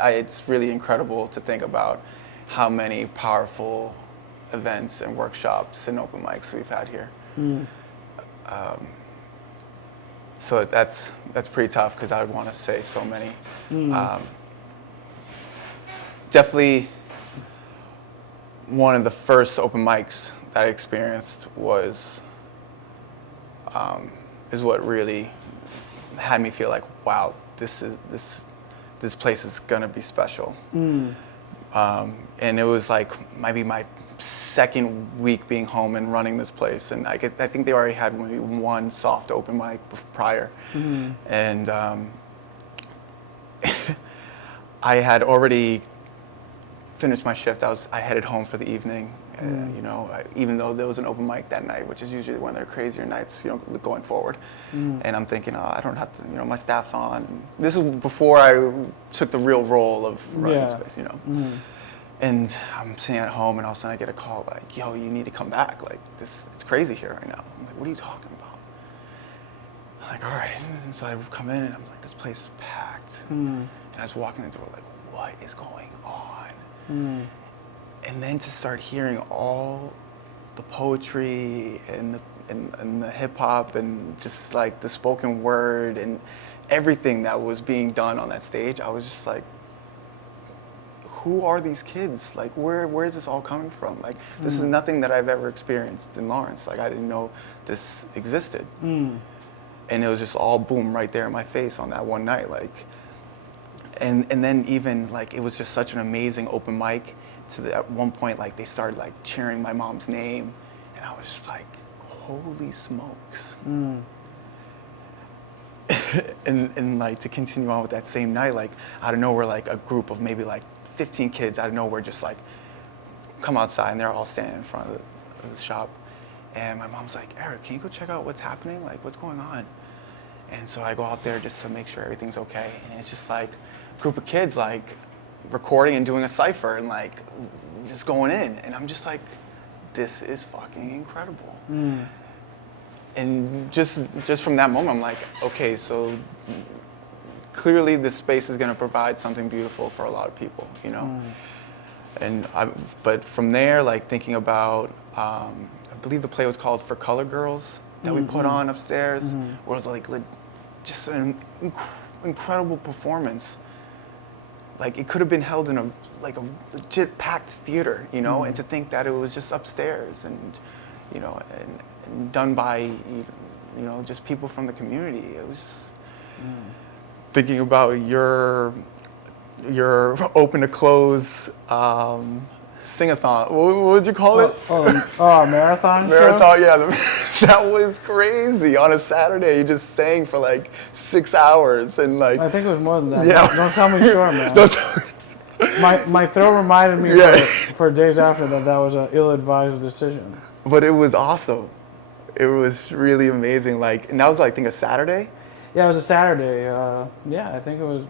It's really incredible to think about how many powerful events and workshops and open mics we've had here. So that's pretty tough because I would want to say so many. Definitely one of the first open mics that I experienced was is what really had me feel like, wow, this place is gonna be special. And it was like maybe my second week being home and running this place, and I think they already had maybe one soft open mic prior, and I had already finished my shift. I headed home for the evening. You know, even though there was an open mic that night, which is usually one of their crazier nights, you know, going forward. And I'm thinking, oh, I don't have to, you know, my staff's on. This was before I took the real role of running the space, you know. And I'm sitting at home, and all of a sudden I get a call like, yo, you need to come back. Like, it's crazy here right now. I'm like, what are you talking about? I'm like, all right. And so I come in, and I'm like, this place is packed. And I was walking the door like, what is going on? And then to start hearing all the poetry and the hip hop and just like the spoken word and everything that was being done on that stage, I was just like, who are these kids? Like, where is this all coming from? Like, this is nothing that I've ever experienced in Lawrence. Like, I didn't know this existed. And it was just all boom right there in my face on that one night. Like, and then even like, it was just such an amazing open mic. At one point, like, they started like cheering my mom's name, and I was just like, holy smokes. and like, to continue on with that same night, like, out of nowhere, like a group of maybe like 15 kids out of nowhere just like come outside, and they're all standing in front of the shop, and my mom's like, Eric, can you go check out what's happening? Like, what's going on? And so I go out there just to make sure everything's okay, and it's just like a group of kids like recording and doing a cipher and like just going in, and I'm just like, this is fucking incredible. And just from that moment, I'm like, okay, so clearly this space is going to provide something beautiful for a lot of people, you know. But from there, like, thinking about, I believe the play was called For Color Girls that we put on upstairs, where it was like just an incredible performance. Like, it could have been held in a legit packed theater, you know, and to think that it was just upstairs and, you know, and done by, you know, just people from the community. It was just thinking about your open to close sing-a-thon. What would you call it? Marathon show? Marathon, yeah. That was crazy. On a Saturday, you just sang for like 6 hours and like. I think it was more than that. Yeah. Don't tell me short, man. My throat reminded me for days after that was an ill-advised decision. But it was awesome. It was really amazing. Like, and that was like, I think, a Saturday. Yeah, it was a Saturday. I think it was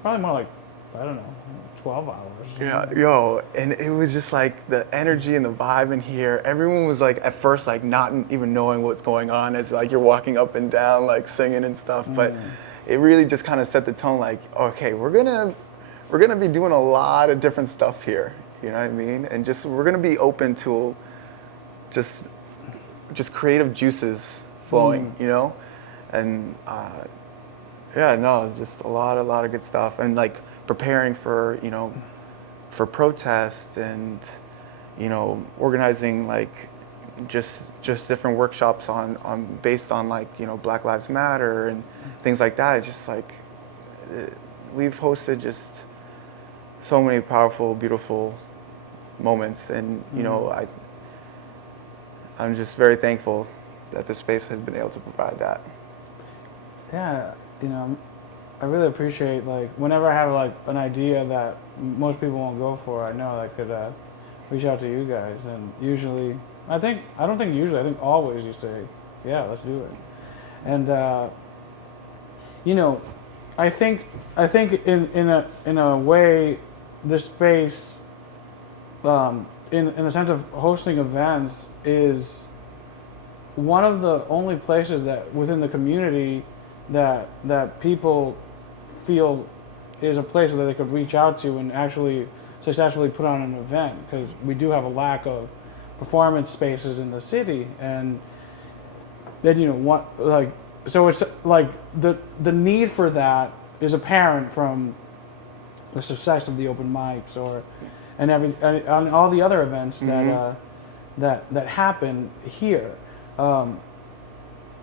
probably more like, I don't know, 12 hours. Yeah, yo, and it was just like the energy and the vibe in here. Everyone was like, at first, like, not even knowing what's going on as like you're walking up and down, like singing and stuff. But it really just kind of set the tone. Like, okay, we're gonna be doing a lot of different stuff here. You know what I mean? And just we're gonna be open to just creative juices flowing. You know, and just a lot of good stuff. And like preparing for, you know, for protest and, you know, organizing like just different workshops on based on like, you know, Black Lives Matter and things like that. It's just like we've hosted just so many powerful, beautiful moments, and you know, I'm just very thankful that the space has been able to provide that. Yeah, you know, I really appreciate, like, whenever I have like an idea that most people won't go for, I know I could reach out to you guys, and usually, I think always you say, yeah, let's do it. And you know, I think in a way, this space, in the sense of hosting events, is one of the only places that within the community that people feel is a place that they could reach out to and actually successfully put on an event, because we do have a lack of performance spaces in the city, and then so it's like the need for that is apparent from the success of the open mics and all the other events that happen here.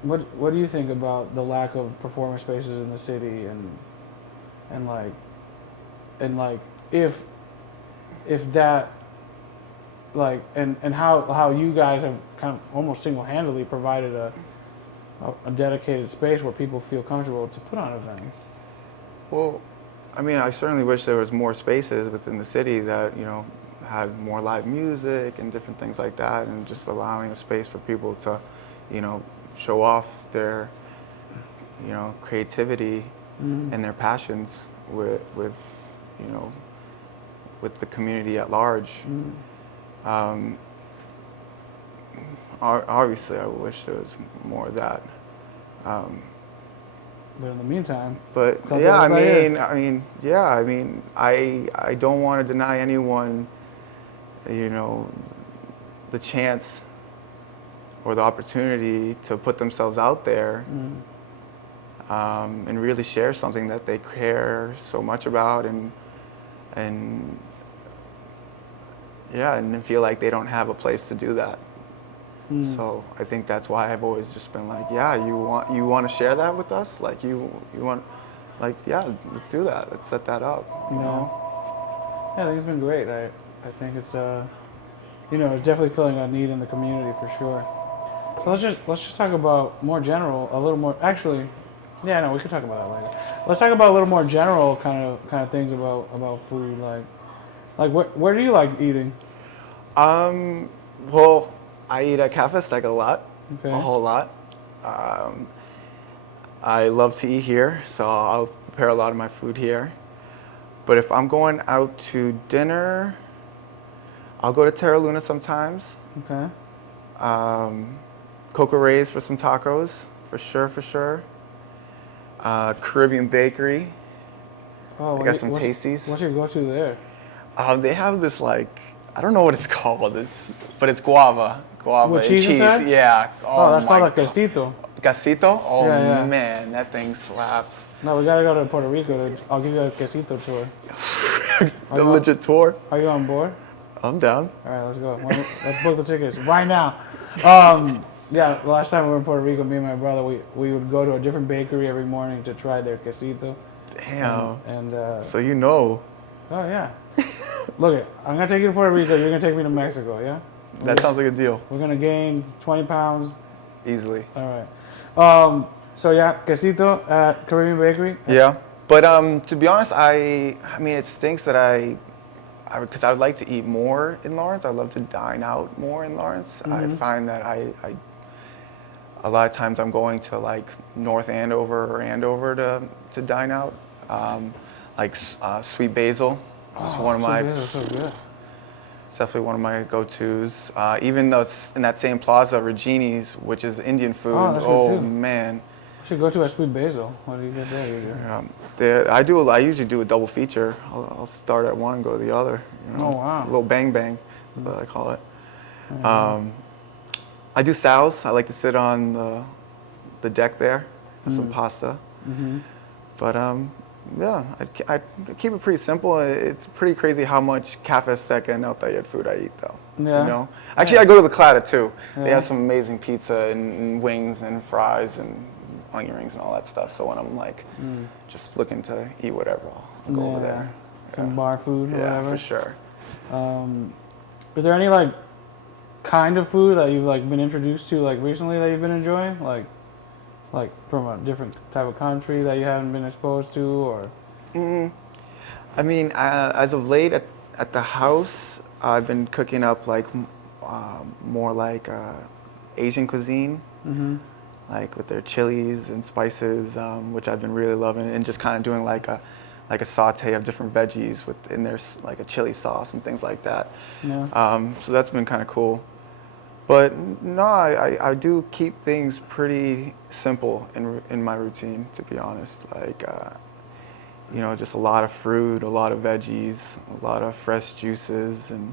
What do you think about the lack of performance spaces in the city, and if that, and how you guys have kind of almost single-handedly provided a dedicated space where people feel comfortable to put on events? Well, I mean, I certainly wish there was more spaces within the city that, had more live music and different things like that, and just allowing a space for people to, show off their, creativity and their passions with the community at large. Obviously, I wish there was more of that. But in the meantime, I don't want to deny anyone, the chance or the opportunity to put themselves out there and really share something that they care so much about, and feel like they don't have a place to do that. So I think that's why I've always just been like, you want to share that with us? Like you want, let's do that. Let's set that up. You know? Yeah, I think it's been great. I think it's it's definitely filling a need in the community for sure. So let's just talk about more general, a little more. Actually, we could talk about that later. Let's talk about a little more general kind of things about food. Like where do you like eating? Well, I eat at Cafe Azteca a lot, a whole lot. I love to eat here, so I'll prepare a lot of my food here. But if I'm going out to dinner, I'll go to Terra Luna sometimes. Okay. Coco Ray's for some tacos, for sure. Caribbean Bakery. Oh, I got some tasties. What's your go-to there? They have this I don't know what it's called, but it's guava With and cheese cheese. inside? Yeah. Oh, that's my called a God. quesito. Quesito? Oh Yeah. man, that thing slaps. No, we gotta go to Puerto Rico. I'll give you a quesito tour. A legit tour. Are you on board? I'm down. All right, let's go. Let's book the tickets right now. The last time we were in Puerto Rico, me and my brother, we would go to a different bakery every morning to try their quesito. Damn. So Oh yeah. Look, I'm gonna take you to Puerto Rico. You're gonna take me to Mexico. Yeah. That sounds like a deal. We're gonna gain 20 pounds. Easily. All right. So yeah, quesito at Caribbean Bakery. Yeah, but to be honest, I mean, it stinks that because I would like to eat more in Lawrence. I love to dine out more in Lawrence. I find that a lot of times I'm going to North Andover or Andover to dine out. Sweet Basil is one of my. Sweet basil's so good. It's definitely one of my go-tos. Even though it's in that same plaza, Regini's, which is Indian food. Oh, that's good too. Man. You should go to a Sweet Basil. What do you get there usually? I usually do a double feature. I'll start at one and go to the other. Oh wow. A little bang bang, is what I call it. I do Sal's. I like to sit on the deck there, have some pasta. But I keep it pretty simple. It's pretty crazy how much Cafe Azteca and El Taller food I eat, though. Yeah. Actually, I go to the Clada too. Yeah. They have some amazing pizza and wings and fries and onion rings and all that stuff. So when I'm just looking to eat whatever, I'll go over there. Some bar food or whatever. Yeah, for sure. Is there any kind of food that you've been introduced to recently that you've been enjoying? Like from a different type of country that you haven't been exposed to, or? I mean, as of late at the house, I've been cooking up more Asian cuisine, with their chilies and spices, which I've been really loving, and just kind of doing a saute of different veggies in there, a chili sauce and things like that. Yeah. So that's been kind of cool. But no, I do keep things pretty simple in my routine, to be honest. Just a lot of fruit, a lot of veggies, a lot of fresh juices, and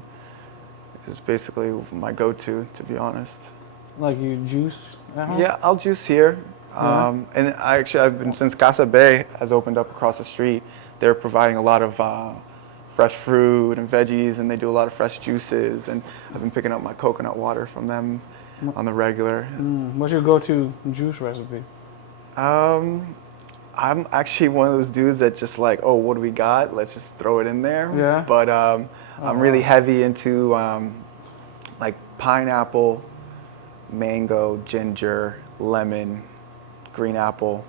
is basically my go-to, to be honest. Like you juice at home? Yeah, I'll juice here. Yeah. And I've been, since Casa Bay has opened up across the street, they're providing a lot of fresh fruit and veggies, and they do a lot of fresh juices, and I've been picking up my coconut water from them on the regular. What's your go-to juice recipe? I'm actually one of those dudes that just like, oh, what do we got? Let's just throw it in there. Yeah. But I'm really heavy into like pineapple, mango, ginger, lemon, green apple.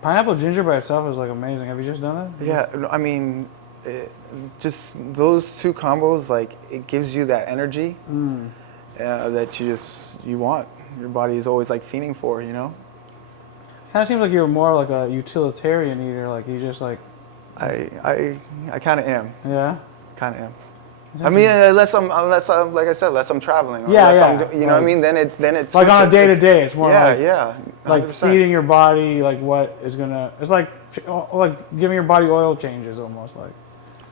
Pineapple ginger by itself is like amazing. Have you just done it? Yeah, I mean, just those two combos, like it gives you that energy that you want. Your body is always like fiending for, you know. Kind of seems like you're more like a utilitarian eater. Like you just like. I kind of am. Yeah. Kind of am. I mean, unless I'm like I said, unless I'm traveling. Or Yeah, unless yeah. You know what I mean? Then it's like on a day to day. It's more like. Yeah. 100%. Like feeding your body, like what is gonna. It's like giving your body oil changes almost like.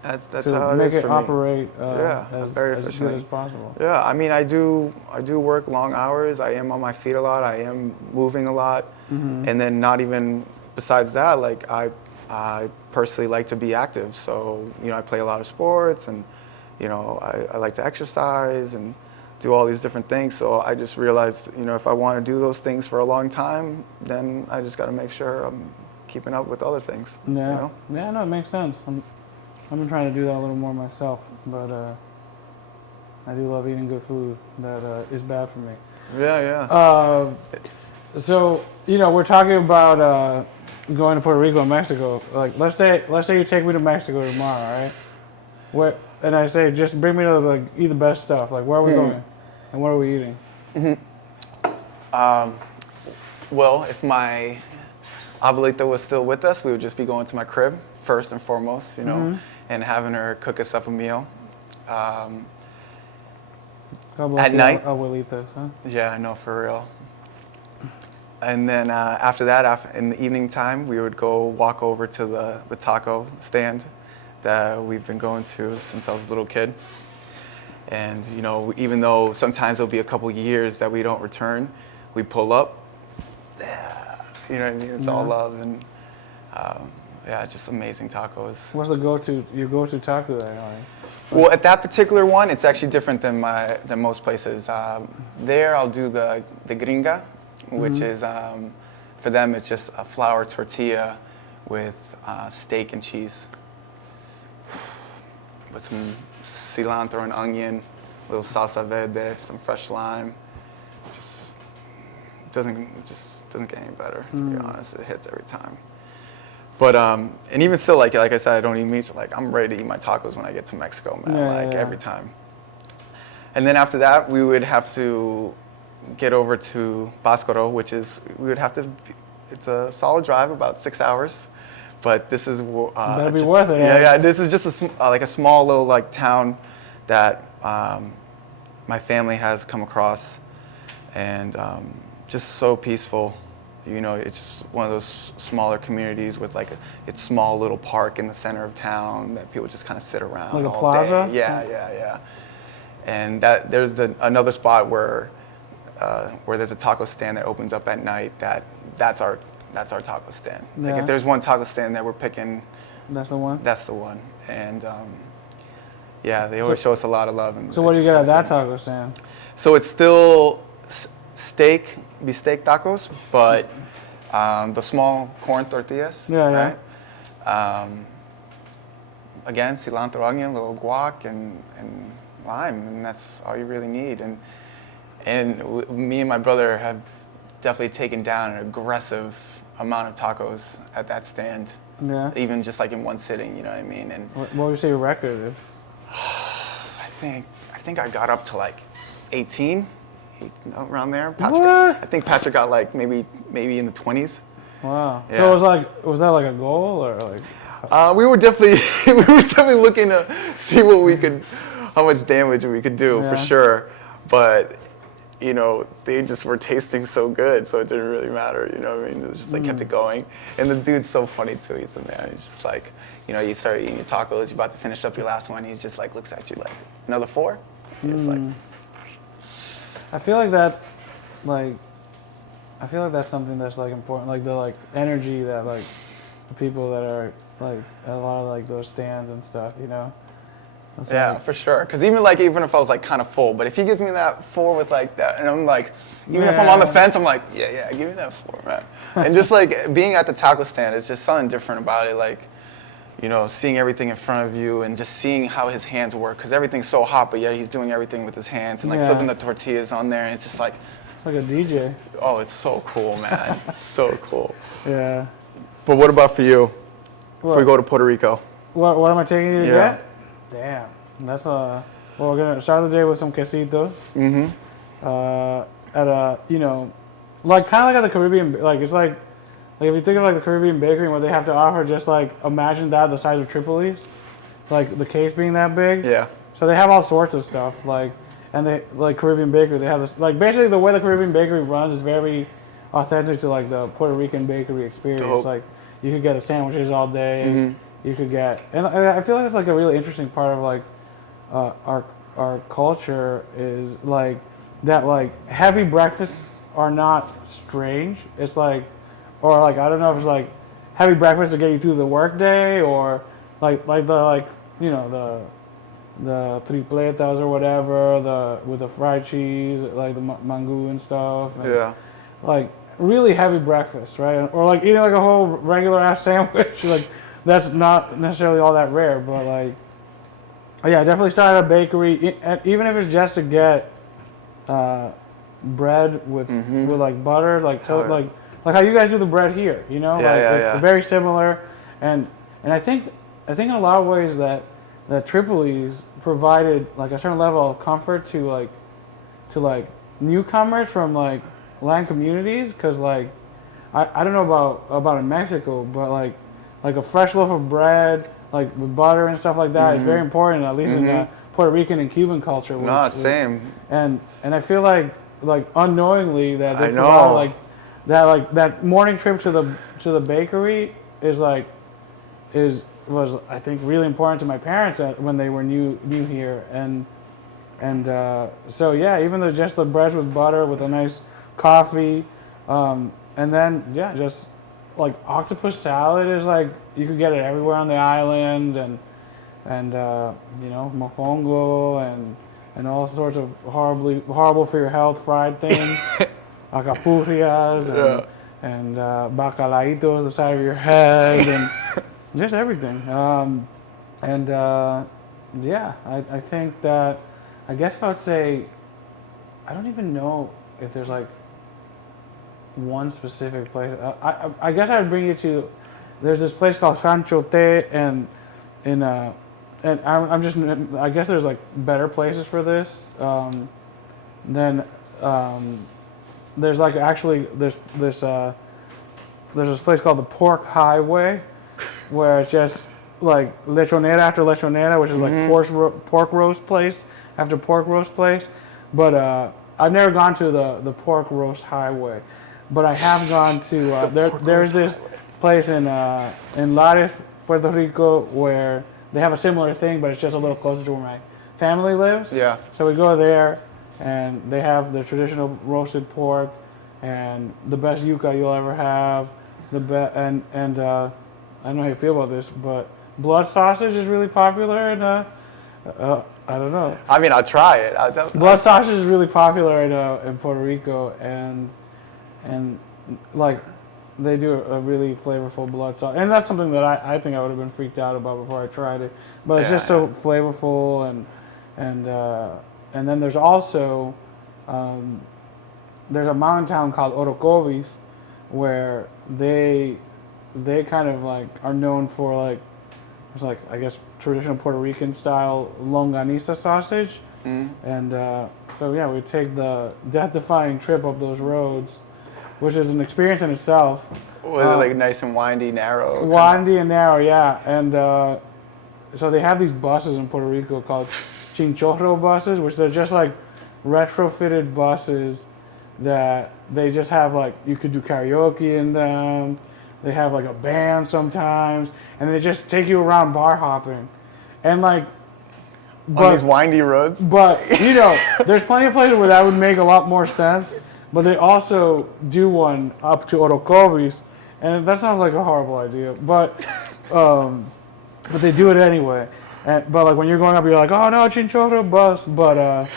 That's to how it make is it for me. operate very as good efficiently. as possible. Yeah, I mean, I do work long hours. I am on my feet a lot. I am moving a lot, and then not even besides that, like I personally like to be active. So I play a lot of sports, and I like to exercise and do all these different things. So I just realized, if I want to do those things for a long time, then I just got to make sure I'm keeping up with other things. Yeah, yeah, no, it makes sense. I've been trying to do that a little more myself, but I do love eating good food that is bad for me. Yeah. So we're talking about going to Puerto Rico and Mexico. Like, let's say you take me to Mexico tomorrow, right? And I say, just bring me to eat the best stuff. Like, where are we going, and what are we eating? Well, if my abuelita was still with us, we would just be going to my crib first and foremost, and having her cook us up a meal. God bless At night. Abuelitas, huh? Yeah, I know, for real. And then after that, in the evening time, we would go walk over to the taco stand that we've been going to since I was a little kid. And even though sometimes it'll be a couple years that we don't return, we pull up. You know what I mean? It's all love, and just amazing tacos. What's your go-to taco there? Well, at that particular one, it's actually different than most places. There, I'll do the gringa, which is for them, it's just a flour tortilla with steak and cheese, with some cilantro and onion, a little salsa verde, some fresh lime. Just doesn't get any better, to be honest. It hits every time. But and even still, like I said, I don't eat meat. So like, I'm ready to eat my tacos when I get to Mexico, man. Every time. And then after that, we would have to get over to Bascoro, which is it's a solid drive, about 6 hours. But this is better be worth it. Yeah. This is just a small little town that my family has come across, and just so peaceful. It's just one of those smaller communities with it's small little park in the center of town that people just kind of sit around like a all plaza. day. Yeah. And there's another spot where there's a taco stand that opens up at night. That's our taco stand. Yeah. Like, if there's one taco stand that we're picking, that's the one. That's the one. And they always show us a lot of love. And so what do you get at that taco stand? So it's still beef steak tacos, but the small corn tortillas. Yeah. Right? Again, cilantro, onion, a little guac, and lime, and that's all you really need. And me and my brother have definitely taken down an aggressive amount of tacos at that stand. Yeah. Even just in one sitting, you know what I mean? And what would you say your record is? I think I got up to 18, around there. What? I think Patrick got maybe in the 20s. Wow. Yeah. So was that a goal or we were definitely looking to see how much damage we could do, for sure. But you know, they just were tasting so good, so it didn't really matter, you know what I mean? It was just like kept it going. And the dude's so funny too, he's the man. He's just like, you know, you start eating your tacos, you're about to finish up your last one, he's just like looks at you like, another 4? And it's like, I feel like that, like, I feel like that's something that's like important, like the like energy that like the people that are like at a lot of like those stands and stuff, you know. It's yeah, like, for sure. Because even if I was like kind of full, but if he gives me that 4 with like that, and I'm like, even if I'm on the fence, I'm like, yeah, give me that 4, man. And just like being at the taco stand, it's just something different about it. Like, you know, seeing everything in front of you and just seeing how his hands work, because everything's so hot, but yet he's doing everything with his hands and like flipping the tortillas on there, and it's just like, it's like a DJ. oh, it's so cool, man. So cool. Yeah. But what about for you? Before we What? go to Puerto Rico. What am I taking you to Yeah. get? Damn. That's well, we're gonna start the day with some quesitos. At a, you know, like kind of like at the Caribbean, like it's like if you think of like the Caribbean bakery where they have to offer just like imagine that the size of Tripoli's, like the case being that big. Yeah. So they have all sorts of stuff like, and they like Caribbean bakery. They have this like basically the way the Caribbean bakery runs is very authentic to like the Puerto Rican bakery experience. Dope. Like you could get the sandwiches all day. You could get, and I feel like it's like a really interesting part of like our culture is like that like heavy breakfasts are not strange. It's like, or like I don't know if it's like heavy breakfast to get you through the workday, or like the like you know the tripletas or whatever, with the fried cheese, like the mango and stuff. And Yeah. like really heavy breakfast, right? Or like eating like a whole regular ass sandwich, like that's not necessarily all that rare, but like, yeah, definitely start at a bakery, even if it's just to get bread with like butter, like like how you guys do the bread here, you know, Yeah. very similar, and I think in a lot of ways that Tripoli's provided like a certain level of comfort to newcomers from like land communities, because like I don't know about in Mexico, but like a fresh loaf of bread like with butter and stuff like that is very important, at least in the Puerto Rican and Cuban culture. Same. And I feel like unknowingly that they I know. provide that morning trip to the bakery was I think really important to my parents when they were new here, and so yeah, even though just the bread with butter with a nice coffee, and then yeah, just like octopus salad is like you could get it everywhere on the island, and you know, mofongo and all sorts of horrible for your health fried things, acapulcias and bacalaitos the side of your head and just everything. Yeah, I think that I guess if I would say I don't even know if there's like one specific place. I guess I would bring you to. There's this place called Rancho Te, and I'm just. I guess there's like better places for this. Then there's like actually there's this place called the Pork Highway, where it's just like lechonera after lechonera, which is like pork roast place after pork roast place. But I've never gone to the pork roast highway. But I have gone to there's this place in Lares, Puerto Rico, where they have a similar thing, but it's just a little closer to where my family lives. Yeah. So we go there, and they have the traditional roasted pork, and the best yuca you'll ever have. And I don't know how you feel about this, but blood sausage is really popular, and I don't know. I mean, I'll try it. Blood sausage is really popular in Puerto Rico, and like they do a really flavorful blood sauce, and that's something that I think I would have been freaked out about before I tried it. But it's just so flavorful, and then there's also there's a mountain town called Orocovis, where they kind of like are known for like it's like I guess traditional Puerto Rican style longaniza sausage, and so yeah, we take the death-defying trip up those roads, which is an experience in itself. Was it like nice and windy, narrow? Windy and narrow, yeah. And so they have these buses in Puerto Rico called chinchorro buses, which they're just like retrofitted buses that they just have like you could do karaoke in them. They have like a band sometimes, and they just take you around bar hopping, and like, On these windy roads. but you know, there's plenty of places where that would make a lot more sense. But they also do one up to Orocovis, and that sounds like a horrible idea. But they do it anyway. But like when you're going up, you're like, oh no, Chinchorro bus. But I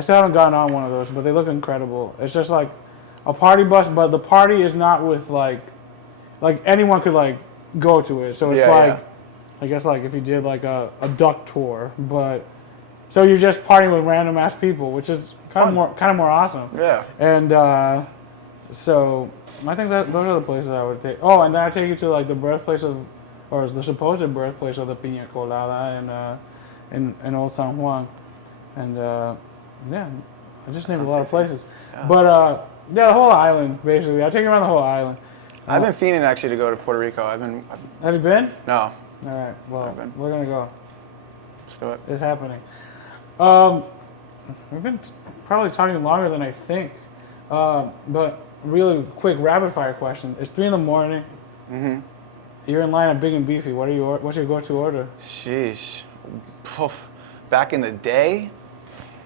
still haven't gotten on one of those. But they look incredible. It's just like a party bus, but the party is not with like anyone could like go to it. So it's I guess like if you did like a duck tour, but so you're just partying with random ass people, which is kind of more awesome. Yeah. And so I think that those are the places I would take. Oh, and then I take you to like the birthplace of, or the supposed birthplace of the piña colada in Old San Juan, and yeah, I just named a lot of places. Yeah. But yeah, the whole island basically. I take you around the whole island. I've been fiending actually to go to Puerto Rico. Have you been? No. All right. Well, we're gonna go. Let's do it. It's happening. We've been probably talking longer than I think. But really quick rapid fire question. It's 3 a.m. Mm-hmm. You're in line at Big and Beefy. What's your go-to order? Sheesh. Poof. Back in the day,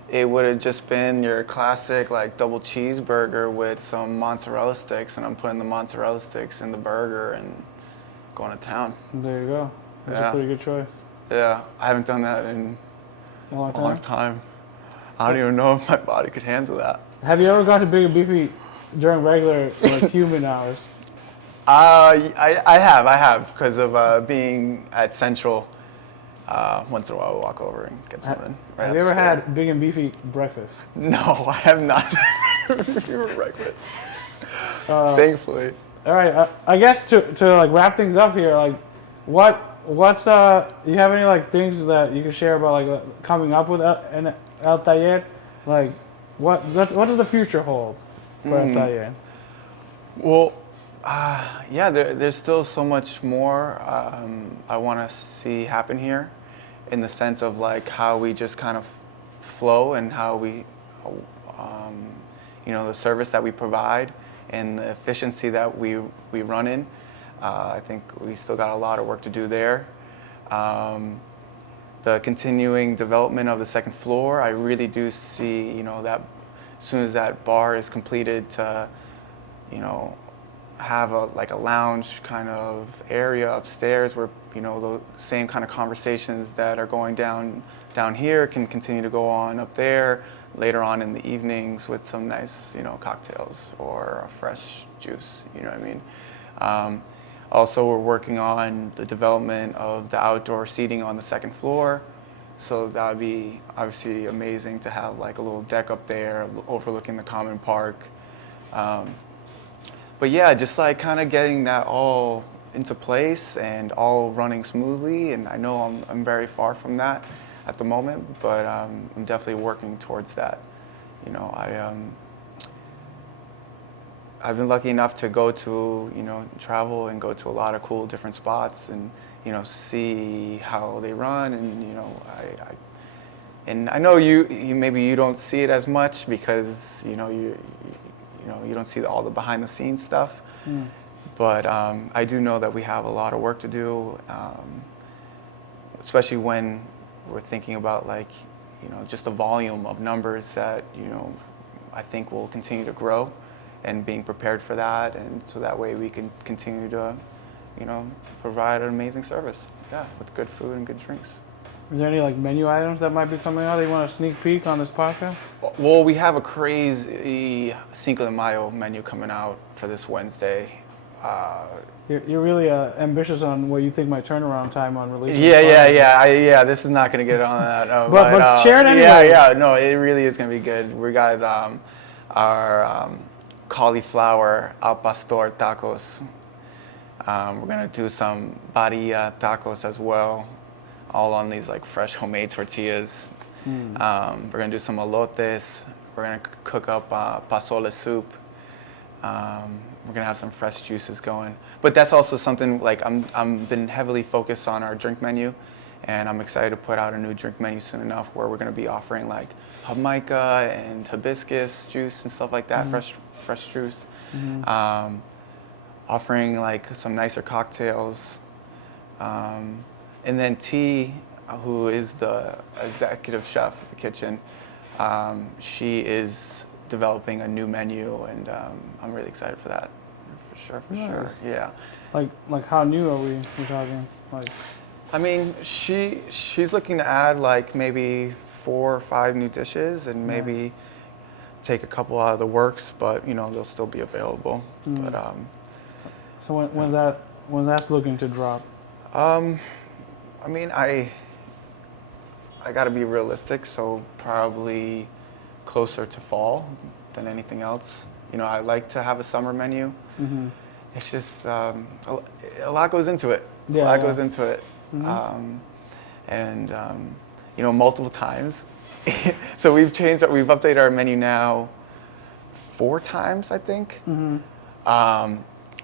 it would have just been your classic like double cheeseburger with some mozzarella sticks, and I'm putting the mozzarella sticks in the burger and going to town. There you go. That's a pretty good choice. Yeah, I haven't done that in A long time. I don't even know if my body could handle that. Have you ever gone to Big and Beefy during regular like human hours? I have, because of being at Central. Once in a while, we'll walk over and get something. Have you ever had Big and Beefy breakfast? No, I have not. Breakfast. Thankfully. All right. I guess to like wrap things up here, like what's you have any like things that you can share about like coming up with El Taller? Like what does the future hold for El Taller? Well, yeah, there's still so much more I want to see happen here, in the sense of like how we just kind of flow and how we, the service that we provide and the efficiency that we run in. I think we still got a lot of work to do there. The continuing development of the second floor, I really do see, that as soon as that bar is completed, to, have a lounge kind of area upstairs where the same kind of conversations that are going down here can continue to go on up there later on in the evenings with some nice cocktails or a fresh juice. You know what I mean? Also, we're working on the development of the outdoor seating on the second floor, so that would be obviously amazing to have like a little deck up there overlooking the common park. But yeah, just like kind of getting that all into place and all running smoothly. And I know I'm very far from that at the moment, but I'm definitely working towards that. I've been lucky enough to go to, travel and go to a lot of cool different spots and, see how they run. And I know you maybe you don't see it as much because, you don't see all the behind the scenes stuff. But I do know that we have a lot of work to do, especially when we're thinking about like, just the volume of numbers that, I think will continue to grow, and being prepared for that. And so that way we can continue to, provide an amazing service, with good food and good drinks. Is there any like menu items that might be coming out that you want to sneak peek on this podcast? Well, we have a crazy Cinco de Mayo menu coming out for this Wednesday. You're really ambitious on what you think my turnaround time on releasing. Yeah. This is not going to get on that. No, but share it anyway. Yeah. No, it really is going to be good. We got our cauliflower al pastor tacos. We're going to do some barilla tacos as well, all on these like fresh homemade tortillas. We're going to do some elotes. We're going to cook up pozole soup. We're going to have some fresh juices going. But that's also something like I'm been heavily focused on our drink menu And I'm excited to put out a new drink menu soon enough where we're going to be offering like Jamaica and hibiscus juice and stuff like that, fresh juice. Offering like some nicer cocktails. And then T, who is the executive chef of the kitchen, she is developing a new menu, and I'm really excited for that. For sure. Yeah. Like how new are we talking? Like, I mean, she's looking to add like maybe 4 or 5 new dishes, and maybe take a couple out of the works, but you know they'll still be available. But so when that's looking to drop? I mean, I got to be realistic, so probably closer to fall than anything else. You know, I like to have a summer menu. It's just a lot goes into it. Yeah, a lot goes into it. And you know, multiple times. So we've updated our menu now 4 times, I think.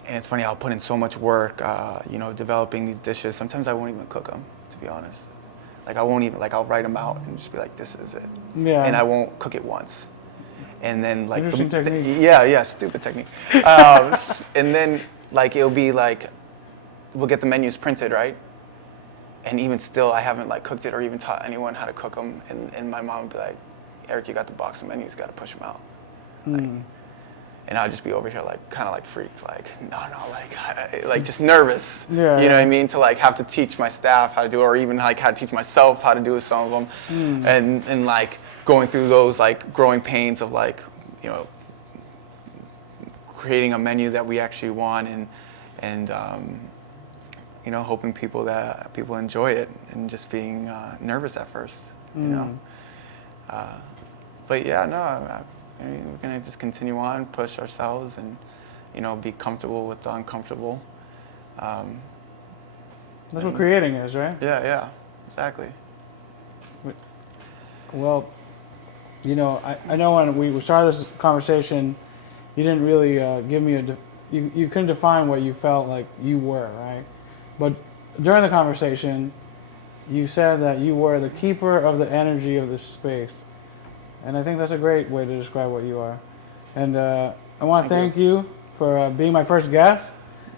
And it's funny, I'll put in so much work, you know, developing these dishes. Sometimes I won't even cook them, to be honest. Like I won't even, like I'll write them out and just be like, this is it. Yeah. And I won't cook it once. And then like, Interesting technique. Yeah, stupid technique. And then like, it'll be like, we'll get the menus printed, right? And even still, I haven't like cooked it or even taught anyone how to cook them. And my mom would be like, Eric, you got the box of menus, you got to push them out. Like, and I'll just be over here like kind of like freaked, like no, like just nervous. Yeah, you know what I mean? To like have to teach my staff how to do it, or even like how to teach myself how to do some of them, and like going through those like growing pains of like, you know, creating a menu that we actually want, and you know, hoping people enjoy it, and just being nervous at first, you know. But yeah, no. I mean, we're gonna just continue on, push ourselves, and you know, be comfortable with the uncomfortable. That's what creating is, right? Yeah, exactly. Well, you know, I know when we started this conversation, you didn't really give me you couldn't define what you felt like you were, right? But during the conversation, you said that you were the keeper of the energy of this space. And I think that's a great way to describe what you are. And I want to thank you for being my first guest,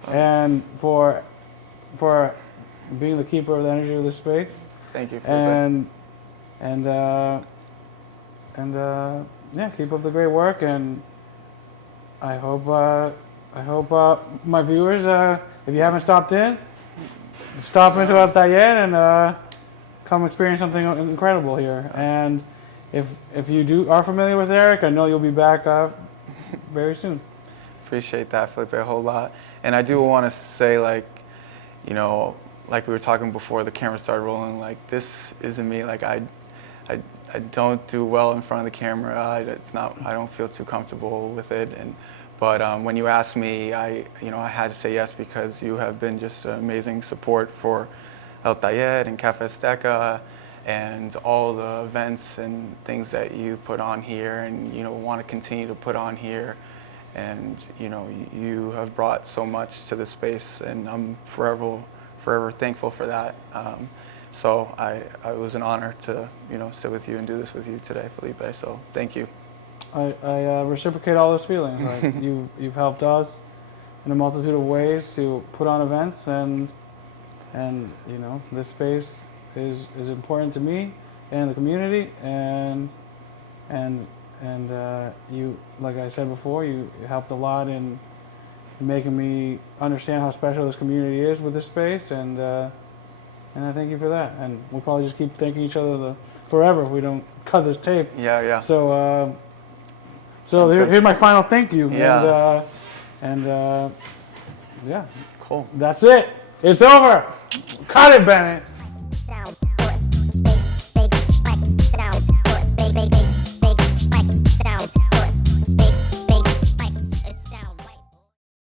and for being the keeper of the energy of this space. Thank you. Yeah, keep up the great work. And I hope my viewers, if you haven't stopped in, stop into El Taller and come experience something incredible here. And if you are familiar with Eric, I know you'll be back very soon. Appreciate that, Felipe, a whole lot. And I do want to say, like, you know, like we were talking before the camera started rolling, like this isn't me. Like I don't do well in front of the camera. I don't feel too comfortable with it. But when you asked me, I had to say yes, because you have been just an amazing support for El Taller and Cafe Azteca, and all the events and things that you put on here, and you know, want to continue to put on here. And you know, you have brought so much to the space, and I'm forever thankful for that. So it was an honor to, you know, sit with you and do this with you today, Felipe. So thank you. I reciprocate all those feelings. Like you've helped us in a multitude of ways to put on events, and you know, this space is important to me and the community, and you, like I said before, you helped a lot in making me understand how special this community is with this space, and I thank you for that. And we'll probably just keep thanking each other forever if we don't cut this tape. Yeah. So here's my final thank you. Yeah. Yeah. Cool. That's it. It's over. Cut it, Bennett. Down, push, big, big, down, push, big, big,